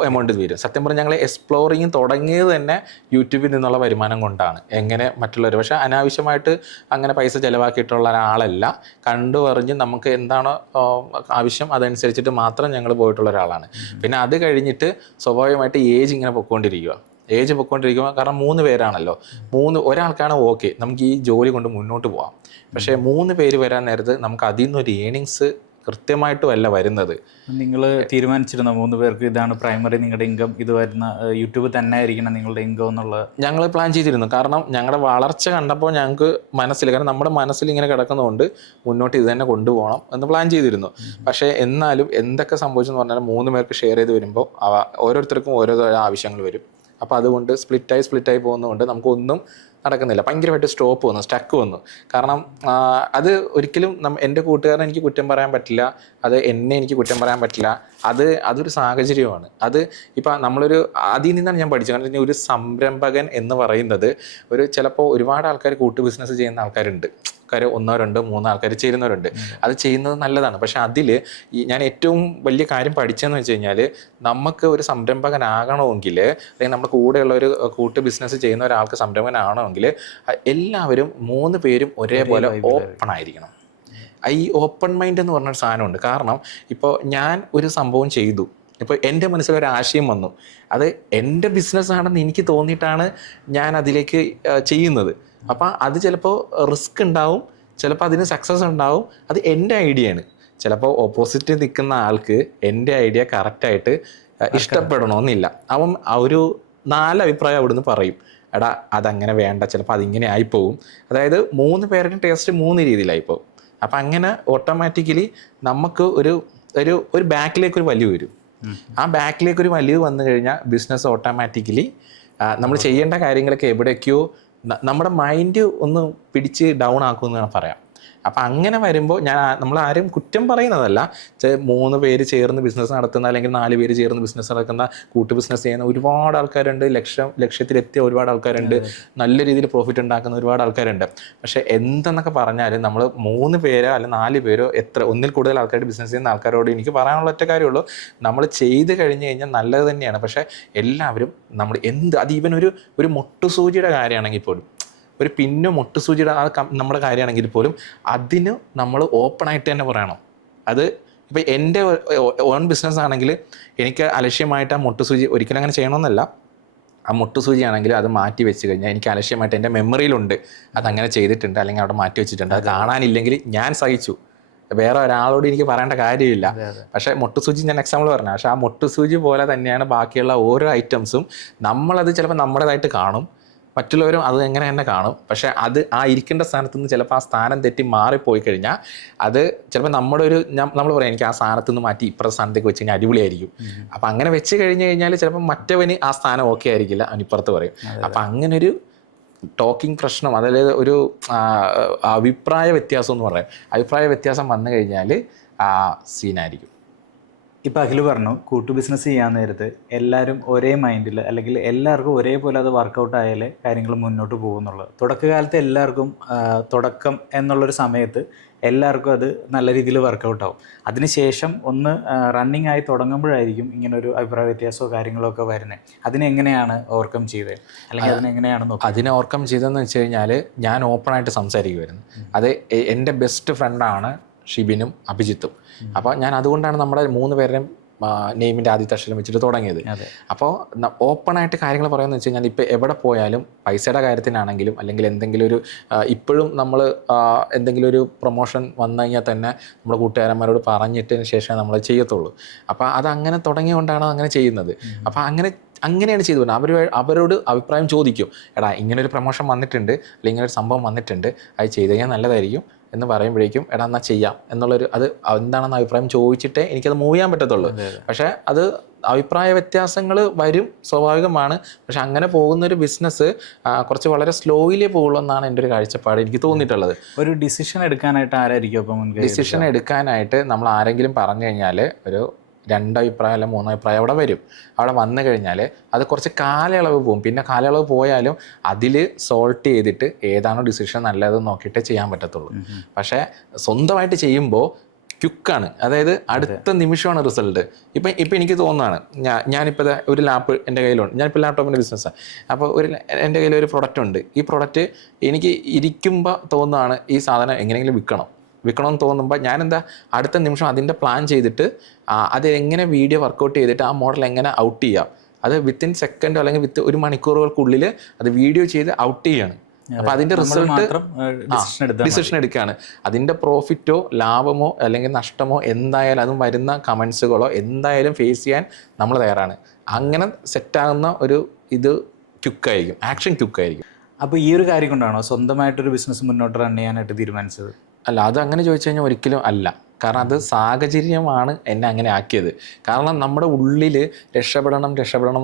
എമൗണ്ട് തീരും. സത്യം പറഞ്ഞാൽ ഞങ്ങൾ എക്സ്പ്ലോറിങ് തുടങ്ങിയത് തന്നെ യൂട്യൂബിൽ നിന്നുള്ള വരുമാനം കൊണ്ടാണ്. എങ്ങനെ മറ്റുള്ളവർ, പക്ഷേ അനാവശ്യമായിട്ട് അങ്ങനെ പൈസ ചിലവാക്കിയിട്ടുള്ള ഒരാളല്ല. കണ്ടു പറഞ്ഞ് നമുക്ക് എന്താണോ ആവശ്യം അതനുസരിച്ചിട്ട് മാത്രം ഞങ്ങൾ പോയിട്ടുള്ള ഒരാളാണ്. പിന്നെ അത് കഴിഞ്ഞിട്ട് സ്വാഭാവികമായിട്ട് ഏജ് ഇങ്ങനെ പൊയ്ക്കൊണ്ടിരിക്കുക. കാരണം 3 പേരാണല്ലോ. ഒരാൾക്കാണ് ഓക്കെ, നമുക്ക് ഈ ജോലി കൊണ്ട് മുന്നോട്ട് പോകാം. പക്ഷേ 3 പേര് വരാൻ നേരത്ത് നമുക്ക് അതിൽ നിന്നൊരു ഏണിങ്സ് കൃത്യമായിട്ടുമല്ല വരുന്നത്. നിങ്ങൾ തീരുമാനിച്ചിരുന്ന 3 പേർക്ക് ഇതാണ് പ്രൈമറി നിങ്ങളുടെ ഇൻകം, ഇത് വരുന്ന യൂട്യൂബ് തന്നെ ആയിരിക്കണം നിങ്ങളുടെ ഇൻകം എന്നുള്ള ഞങ്ങൾ പ്ലാൻ ചെയ്തിരുന്നു. കാരണം ഞങ്ങളുടെ വളർച്ച കണ്ടപ്പോൾ ഞങ്ങൾക്ക് കാരണം നമ്മുടെ മനസ്സിൽ ഇങ്ങനെ കിടക്കുന്നതുകൊണ്ട് മുന്നോട്ട് ഇത് തന്നെ കൊണ്ടുപോകണം എന്ന് പ്ലാൻ ചെയ്തിരുന്നു. പക്ഷേ എന്നാലും എന്തൊക്കെ സംഭവിച്ചെന്ന് പറഞ്ഞാൽ 3 പേർക്ക് ഷെയർ ചെയ്ത് വരുമ്പോൾ ഓരോരുത്തർക്കും ഓരോ ആവശ്യങ്ങൾ വരും. അപ്പോൾ അതുകൊണ്ട് സ്പ്ലിറ്റായി പോകുന്നതുകൊണ്ട് നമുക്കൊന്നും നടക്കുന്നില്ല. ഭയങ്കരമായിട്ട് സ്റ്റക്ക് വന്നു. കാരണം അത് ഒരിക്കലും എൻ്റെ കൂട്ടുകാരനെ എനിക്ക് കുറ്റം പറയാൻ പറ്റില്ല, അത് എന്നെ എനിക്ക് കുറ്റം പറയാൻ പറ്റില്ല. അതൊരു സാഹചര്യമാണ്. അത് ഇപ്പം നമ്മളൊരു അതിൽ നിന്നാണ് ഞാൻ പഠിച്ചത്. കാരണം ഒരു സംരംഭകൻ എന്ന് പറയുന്നത് ചിലപ്പോൾ ഒരുപാട് ആൾക്കാർ കൂട്ട് ബിസിനസ് ചെയ്യുന്ന ആൾക്കാരുണ്ട്. 1, 2, 3 ആൾക്കാർ ചേരുന്നവരുണ്ട്. അത് ചെയ്യുന്നത് നല്ലതാണ്. പക്ഷെ അതിൽ ഞാൻ ഏറ്റവും വലിയ കാര്യം പഠിച്ചതെന്ന് വെച്ച് കഴിഞ്ഞാൽ, നമുക്ക് ഒരു സംരംഭകനാകണമെങ്കിൽ, അല്ലെങ്കിൽ നമ്മുടെ കൂടെയുള്ള ഒരു കൂട്ട് ബിസിനസ് ചെയ്യുന്ന ഒരാൾക്ക് സംരംഭകനാകണമെങ്കിൽ എല്ലാവരും 3 പേരും ഒരേപോലെ ഓപ്പൺ ആയിരിക്കണം. ഈ ഓപ്പൺ മൈൻഡ് എന്ന് പറഞ്ഞൊരു സാധനമുണ്ട്. കാരണം ഇപ്പോൾ ഞാൻ ഒരു സംഭവം ചെയ്തു, ഇപ്പോൾ എൻ്റെ മനസ്സിലൊരു ആശയം വന്നു, അത് എൻ്റെ ബിസിനസ്സാണെന്ന് എനിക്ക് തോന്നിയിട്ടാണ് ഞാൻ അതിലേക്ക് ചെയ്യുന്നത്. അപ്പോൾ അത് ചിലപ്പോൾ റിസ്ക് ഉണ്ടാവും, ചിലപ്പോൾ അതിന് സക്സസ് ഉണ്ടാവും. അത് എൻ്റെ ഐഡിയയാണ്. ചിലപ്പോൾ ഓപ്പോസിറ്റ് നിൽക്കുന്ന ആൾക്ക് എൻ്റെ ഐഡിയ കറക്റ്റായിട്ട് ഇഷ്ടപ്പെടണമെന്നില്ല. അവൻ ഒരു 4 അഭിപ്രായം അവിടുന്ന് പറയും. എടാ അതങ്ങനെ വേണ്ട, ചിലപ്പോൾ അതിങ്ങനെ ആയിപ്പോവും. അതായത് 3 പേരുടെ ടേസ്റ്റ് 3 രീതിയിലായിപ്പോവും. അപ്പം അങ്ങനെ ഓട്ടോമാറ്റിക്കലി നമുക്ക് ഒരു ബാക്കിലേക്കൊരു വലിവ് വരും. ആ ബാക്കിലേക്കൊരു വലിവ് വന്നു കഴിഞ്ഞാൽ ബിസിനസ് ഓട്ടോമാറ്റിക്കലി നമ്മൾ ചെയ്യേണ്ട കാര്യങ്ങളൊക്കെ എവിടേക്കോ നമ്മുടെ മൈൻഡ് ഒന്ന് പിടിച്ച് ഡൗൺ ആക്കുമെന്ന് പറയാം. അപ്പം അങ്ങനെ വരുമ്പോൾ നമ്മൾ ആരും കുറ്റം പറയുന്നതല്ല. 3 പേര് ചേർന്ന് ബിസിനസ് നടത്തുന്ന, അല്ലെങ്കിൽ 4 പേര് ചേർന്ന് ബിസിനസ് നടക്കുന്ന, കൂട്ട് ബിസിനസ് ചെയ്യുന്ന ഒരുപാട് ആൾക്കാരുണ്ട്. ലക്ഷ്യത്തിലെത്തിയ ഒരുപാട് ആൾക്കാരുണ്ട്. നല്ല രീതിയിൽ പ്രോഫിറ്റ് ഉണ്ടാക്കുന്ന ഒരുപാട് ആൾക്കാരുണ്ട്. പക്ഷേ എന്തെന്നൊക്കെ പറഞ്ഞാൽ നമ്മൾ 3 പേരോ അല്ലെങ്കിൽ 4 പേരോ ഒന്നിൽ കൂടുതൽ ആൾക്കാരുടെ ബിസിനസ് ചെയ്യുന്ന ആൾക്കാരോട് എനിക്ക് പറയാനുള്ള ഒറ്റ കാര്യമുള്ളൂ, നമ്മൾ ചെയ്ത് കഴിഞ്ഞ് കഴിഞ്ഞാൽ നല്ലത് തന്നെയാണ്. പക്ഷേ എല്ലാവരും നമ്മൾ അത് ഈവൻ ഒരു മുട്ടുസൂചിയുടെ കാര്യമാണെങ്കിൽ പോലും, ഒരു പിന്നോ മുട്ടുസൂചിയുടെ നമ്മുടെ കാര്യമാണെങ്കിൽ പോലും അതിന് നമ്മൾ ഓപ്പണായിട്ട് തന്നെ പറയണം. അത് ഇപ്പോൾ എൻ്റെ ഓൺ ബിസിനസ് ആണെങ്കിൽ എനിക്ക് അലക്ഷ്യമായിട്ട് ആ മുട്ടുസൂചി ഒരിക്കലും അങ്ങനെ ചെയ്യണമെന്നല്ല. ആ മുട്ടുസൂചിയാണെങ്കിൽ അത് മാറ്റി വെച്ച് കഴിഞ്ഞാൽ എനിക്ക് അലക്ഷ്യമായിട്ട് എൻ്റെ മെമ്മറിയിലുണ്ട് അതങ്ങനെ ചെയ്തിട്ടുണ്ട്, അല്ലെങ്കിൽ അവിടെ മാറ്റി വെച്ചിട്ടുണ്ട്. അത് കാണാനില്ലെങ്കിൽ ഞാൻ സഹിച്ചു, വേറെ ഒരാളോട് എനിക്ക് പറയേണ്ട കാര്യമില്ല. പക്ഷേ മുട്ടുസൂചി ഞാൻ എക്സാമ്പിൾ പറഞ്ഞു. പക്ഷേ ആ മുട്ടുസൂചി പോലെ തന്നെയാണ് ബാക്കിയുള്ള ഓരോ ഐറ്റംസും. നമ്മളത് ചിലപ്പോൾ നമ്മുടേതായിട്ട് കാണും, മറ്റുള്ളവരും അത് എങ്ങനെ തന്നെ കാണും. പക്ഷേ അത് ആ ഇരിക്കേണ്ട സ്ഥാനത്ത് നിന്ന് ചിലപ്പോൾ ആ സ്ഥാനം തെറ്റി മാറിപ്പോയി കഴിഞ്ഞാൽ അത് ചിലപ്പോൾ നമ്മൾ പറയാം എനിക്ക് ആ സ്ഥാനത്ത് നിന്ന് മാറ്റി ഇപ്പുറത്തെ സ്ഥാനത്തേക്ക് വെച്ച് കഴിഞ്ഞാൽ അടിപൊളിയായിരിക്കും. അപ്പം അങ്ങനെ വെച്ച് കഴിഞ്ഞ് കഴിഞ്ഞാൽ ചിലപ്പോൾ മറ്റവന് ആ സ്ഥാനം ഓക്കെ ആയിരിക്കില്ല, അവനിപ്പുറത്ത് പറയും. അപ്പം അങ്ങനൊരു ടോക്കിംഗ് പ്രശ്നം, അതായത് ഒരു അഭിപ്രായ വ്യത്യാസം എന്ന് പറയാം. അഭിപ്രായ വ്യത്യാസം വന്നു കഴിഞ്ഞാൽ സീനായിരിക്കും. ഇപ്പോൾ അഖിൽ പറഞ്ഞു കൂട്ടു ബിസിനസ് ചെയ്യാൻ നേരത്ത് എല്ലാവരും ഒരേ മൈൻഡിൽ, അല്ലെങ്കിൽ എല്ലാവർക്കും ഒരേപോലെ അത് വർക്കൗട്ട് ആയാലേ കാര്യങ്ങൾ മുന്നോട്ട് പോകുന്നുള്ളത്. തുടക്കകാലത്ത് എല്ലാവർക്കും തുടക്കം എന്നുള്ളൊരു സമയത്ത് എല്ലാവർക്കും അത് നല്ല രീതിയിൽ വർക്കൗട്ട് ആവും. അതിനുശേഷം ഒന്ന് റണ്ണിങ് ആയി തുടങ്ങുമ്പോഴായിരിക്കും ഇങ്ങനൊരു അഭിപ്രായ വ്യത്യാസമോ കാര്യങ്ങളോ ഒക്കെ വരുന്നത്. അതിനെങ്ങനെയാണ് ഓവർകം ചെയ്തത്, അല്ലെങ്കിൽ അതിനെങ്ങനെയാണ് നോക്കുക? അതിനെ ഓവർകം ചെയ്തതെന്ന് വെച്ച് കഴിഞ്ഞാൽ ഞാൻ ഓപ്പണായിട്ട് സംസാരിക്കുമായിരുന്നു. അത് എൻ്റെ ബെസ്റ്റ് ഫ്രണ്ടാണ് ഷിബിനും അഭിജിത്തും. അപ്പോൾ ഞാൻ അതുകൊണ്ടാണ് നമ്മുടെ 3 പേരുടെയും നെയിമിൻ്റെ ആദ്യത്തെ അക്ഷരം വെച്ചിട്ട് തുടങ്ങിയത്. അപ്പോൾ ഓപ്പണായിട്ട് കാര്യങ്ങൾ പറയുന്നത് വെച്ച് കഴിഞ്ഞാൽ ഇപ്പോൾ എവിടെ പോയാലും പൈസയുടെ കാര്യത്തിനാണെങ്കിലും, അല്ലെങ്കിൽ എന്തെങ്കിലും ഇപ്പോഴും നമ്മൾ എന്തെങ്കിലും ഒരു പ്രൊമോഷൻ വന്നു കഴിഞ്ഞാൽ തന്നെ നമ്മുടെ കൂട്ടുകാരന്മാരോട് പറഞ്ഞിട്ടതിന് ശേഷമേ നമ്മൾ ചെയ്യത്തുള്ളൂ. അപ്പോൾ അതങ്ങനെ തുടങ്ങിയുകൊണ്ടാണ് അങ്ങനെ ചെയ്യുന്നത്. അപ്പോൾ അങ്ങനെയാണ് ചെയ്തു. അവരോട് അഭിപ്രായം ചോദിക്കും, എടാ ഇങ്ങനൊരു പ്രൊമോഷൻ വന്നിട്ടുണ്ട്, അല്ലെങ്കിൽ ഇങ്ങനൊരു സംഭവം വന്നിട്ടുണ്ട്, അത് ചെയ്ത് കഴിഞ്ഞാൽ നല്ലതായിരിക്കും എന്ന് പറയുമ്പോഴേക്കും എടാ എന്നാൽ ചെയ്യാം എന്നുള്ളൊരു അത് എന്താണെന്ന് അഭിപ്രായം ചോദിച്ചിട്ടേ എനിക്കത് മൂവ് ചെയ്യാൻ പറ്റത്തുള്ളൂ. പക്ഷേ അത് അഭിപ്രായ വ്യത്യാസങ്ങൾ വരും, സ്വാഭാവികമാണ്. പക്ഷെ അങ്ങനെ പോകുന്നൊരു ബിസിനസ് കുറച്ച് വളരെ സ്ലോയിലേ പോകുള്ളൂ എന്നാണ് എൻ്റെ ഒരു കാഴ്ചപ്പാട് എനിക്ക് തോന്നിയിട്ടുള്ളത്. ഒരു ഡിസിഷൻ എടുക്കാനായിട്ട് ആരായിരിക്കും അപ്പം മുൻകൈ? ഡിസിഷൻ എടുക്കാനായിട്ട് നമ്മൾ ആരെങ്കിലും പറഞ്ഞു കഴിഞ്ഞാൽ ഒരു 2 അഭിപ്രായം അല്ലെങ്കിൽ 3 അഭിപ്രായം അവിടെ വരും. അവിടെ വന്നു കഴിഞ്ഞാൽ അത് കുറച്ച് കാലയളവ് പോകും. പിന്നെ കാലയളവ് പോയാലും അതിൽ സോൾട്ട് ചെയ്തിട്ട് ഏതാണോ ഡിസിഷൻ നല്ലതെന്ന് നോക്കിയിട്ട് ചെയ്യാൻ പറ്റത്തുള്ളൂ. പക്ഷേ സ്വന്തമായിട്ട് ചെയ്യുമ്പോൾ ക്വിക്കാണ്, അതായത് അടുത്ത നിമിഷമാണ് റിസൾട്ട്. ഇപ്പം എനിക്ക് തോന്നുന്നതാണ്, ഞാനിപ്പോൾ ഒരു ലാപ്പ് എൻ്റെ കയ്യിലുണ്ട്, ഞാനിപ്പോൾ ലാപ്ടോപ്പിൻ്റെ ബിസിനസ്സാണ്. അപ്പോൾ എൻ്റെ കയ്യിൽ ഒരു പ്രൊഡക്റ്റ് ഉണ്ട്. ഈ പ്രൊഡക്റ്റ് എനിക്ക് ഇരിക്കുമ്പോൾ തോന്നുന്നതാണ് ഈ സാധനം എങ്ങനെയെങ്കിലും വിൽക്കണമെന്ന് തോന്നുമ്പോൾ ഞാനെന്താ അടുത്ത നിമിഷം അതിൻ്റെ പ്ലാൻ ചെയ്തിട്ട് അത് എങ്ങനെ വീഡിയോ വർക്കൗട്ട് ചെയ്തിട്ട് ആ മോഡൽ എങ്ങനെ ഔട്ട് ചെയ്യാം, അത് വിത്തിൻ സെക്കൻഡോ അല്ലെങ്കിൽ ഒരു മണിക്കൂറുകൾക്കുള്ളിൽ അത് വീഡിയോ ചെയ്ത് ഔട്ട് ചെയ്യാണ്. അപ്പോൾ അതിൻ്റെ റിസൾട്ട് ഡിസിഷൻ എടുക്കുകയാണ്. അതിൻ്റെ പ്രോഫിറ്റോ ലാഭമോ അല്ലെങ്കിൽ നഷ്ടമോ എന്തായാലും അതും വരുന്ന കമൻസുകളോ എന്തായാലും ഫേസ് ചെയ്യാൻ നമ്മൾ തയ്യാറാണ്. അങ്ങനെ സെറ്റാകുന്ന ഒരു ഇത് ക്വിക്കായിരിക്കും, ആക്ഷൻ ക്വിക്കായിരിക്കും. അപ്പോൾ ഈ ഒരു കാര്യം കൊണ്ടാണോ സ്വന്തമായിട്ടൊരു ബിസിനസ് മുന്നോട്ട് റൺ ചെയ്യാനായിട്ട് തീരുമാനിച്ചത്? അല്ല, അത് അങ്ങനെ ചോദിച്ചു കഴിഞ്ഞാൽ ഒരിക്കലും അല്ല. കാരണം അത് സാഹചര്യമാണ് എന്നെ അങ്ങനെ ആക്കിയത്. കാരണം നമ്മുടെ ഉള്ളിൽ രക്ഷപ്പെടണം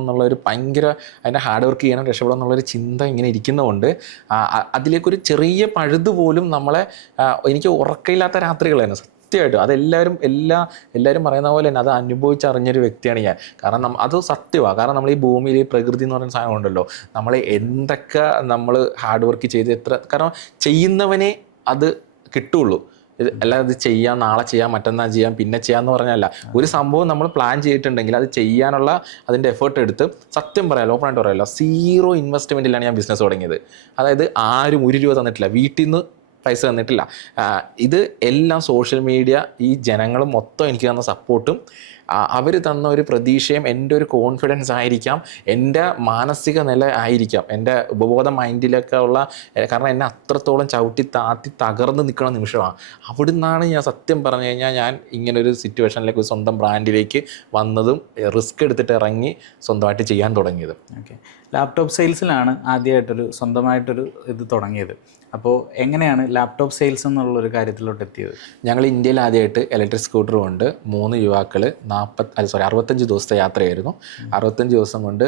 എന്നുള്ളൊരു ഭയങ്കര അതിൻ്റെ ഹാർഡ് വർക്ക് ചെയ്യണം, രക്ഷപ്പെടണം എന്നുള്ളൊരു ചിന്ത ഇങ്ങനെ ഇരിക്കുന്നതുകൊണ്ട് അതിലേക്കൊരു ചെറിയ പഴുത് പോലും നമ്മളെ എനിക്ക് ഉറക്കമില്ലാത്ത രാത്രികളായിരുന്നു സത്യമായിട്ടും. എല്ലാവരും പറയുന്ന പോലെ തന്നെ അത് അനുഭവിച്ചറിഞ്ഞൊരു വ്യക്തിയാണ് ഞാൻ. കാരണം അത് സത്യമാണ്. കാരണം നമ്മൾ ഈ ഭൂമിയിൽ പ്രകൃതി എന്ന് പറയുന്ന സാധനം ഉണ്ടല്ലോ, നമ്മൾ എന്തൊക്കെ നമ്മൾ ഹാർഡ് വർക്ക് ചെയ്ത് കാരണം ചെയ്യുന്നവനെ അത് കിട്ടുള്ളൂ. അല്ലാതെ ഇത് ചെയ്യാം, നാളെ ചെയ്യാം, മറ്റന്നാൾ ചെയ്യാം, പിന്നെ ചെയ്യാമെന്ന് പറഞ്ഞല്ല. ഒരു സംഭവം നമ്മൾ പ്ലാൻ ചെയ്തിട്ടുണ്ടെങ്കിൽ അത് ചെയ്യാനുള്ള അതിൻ്റെ എഫേർട്ട് എടുത്ത്, സത്യം പറയാമല്ലോ, ഓപ്പണായിട്ട് പറയാമല്ലോ, 0 ഇൻവെസ്റ്റ്മെൻറ്റിലാണ് ഞാൻ ബിസിനസ് തുടങ്ങിയത്. അതായത് ആരും 1 രൂപ തന്നിട്ടില്ല, വീട്ടിൽ നിന്ന് പൈസ തന്നിട്ടില്ല. ഇത് എല്ലാം സോഷ്യൽ മീഡിയ, ഈ ജനങ്ങൾ മൊത്തം എനിക്ക് തന്ന സപ്പോർട്ടും അവർ തന്ന ഒരു പ്രതീക്ഷയും എൻ്റെ ഒരു കോൺഫിഡൻസ് ആയിരിക്കാം, എൻ്റെ മാനസിക നില ആയിരിക്കാം, എൻ്റെ ഉപബോധ മൈൻഡിലൊക്കെ ഉള്ള, കാരണം എന്നെ അത്രത്തോളം ചവിട്ടി താത്തി തകർന്ന് നിൽക്കുന്ന നിമിഷമാണ്. അവിടെ നിന്നാണ് ഞാൻ സത്യം പറഞ്ഞു കഴിഞ്ഞാൽ ഞാൻ ഇങ്ങനൊരു സിറ്റുവേഷനിലേക്ക് സ്വന്തം ബ്രാൻഡിലേക്ക് വന്നതും റിസ്ക് എടുത്തിട്ട് ഇറങ്ങി സ്വന്തമായിട്ട് ചെയ്യാൻ തുടങ്ങിയത്. ഓക്കെ, ലാപ്ടോപ്പ് സെയിൽസിലാണ് ആദ്യമായിട്ടൊരു സ്വന്തമായിട്ടൊരു ഇത് തുടങ്ങിയത്. അപ്പോൾ എങ്ങനെയാണ് ലാപ്ടോപ്പ് സെയിൽസ് എന്നുള്ളൊരു കാര്യത്തിലോട്ട് എത്തിയത്? ഞങ്ങൾ ഇന്ത്യയിൽ ആദ്യമായിട്ട് ഇലക്ട്രിക് സ്കൂട്ടർ കൊണ്ട് 3 യുവാക്കൾ 65 ദിവസത്തെ യാത്രയായിരുന്നു. 65 ദിവസം കൊണ്ട്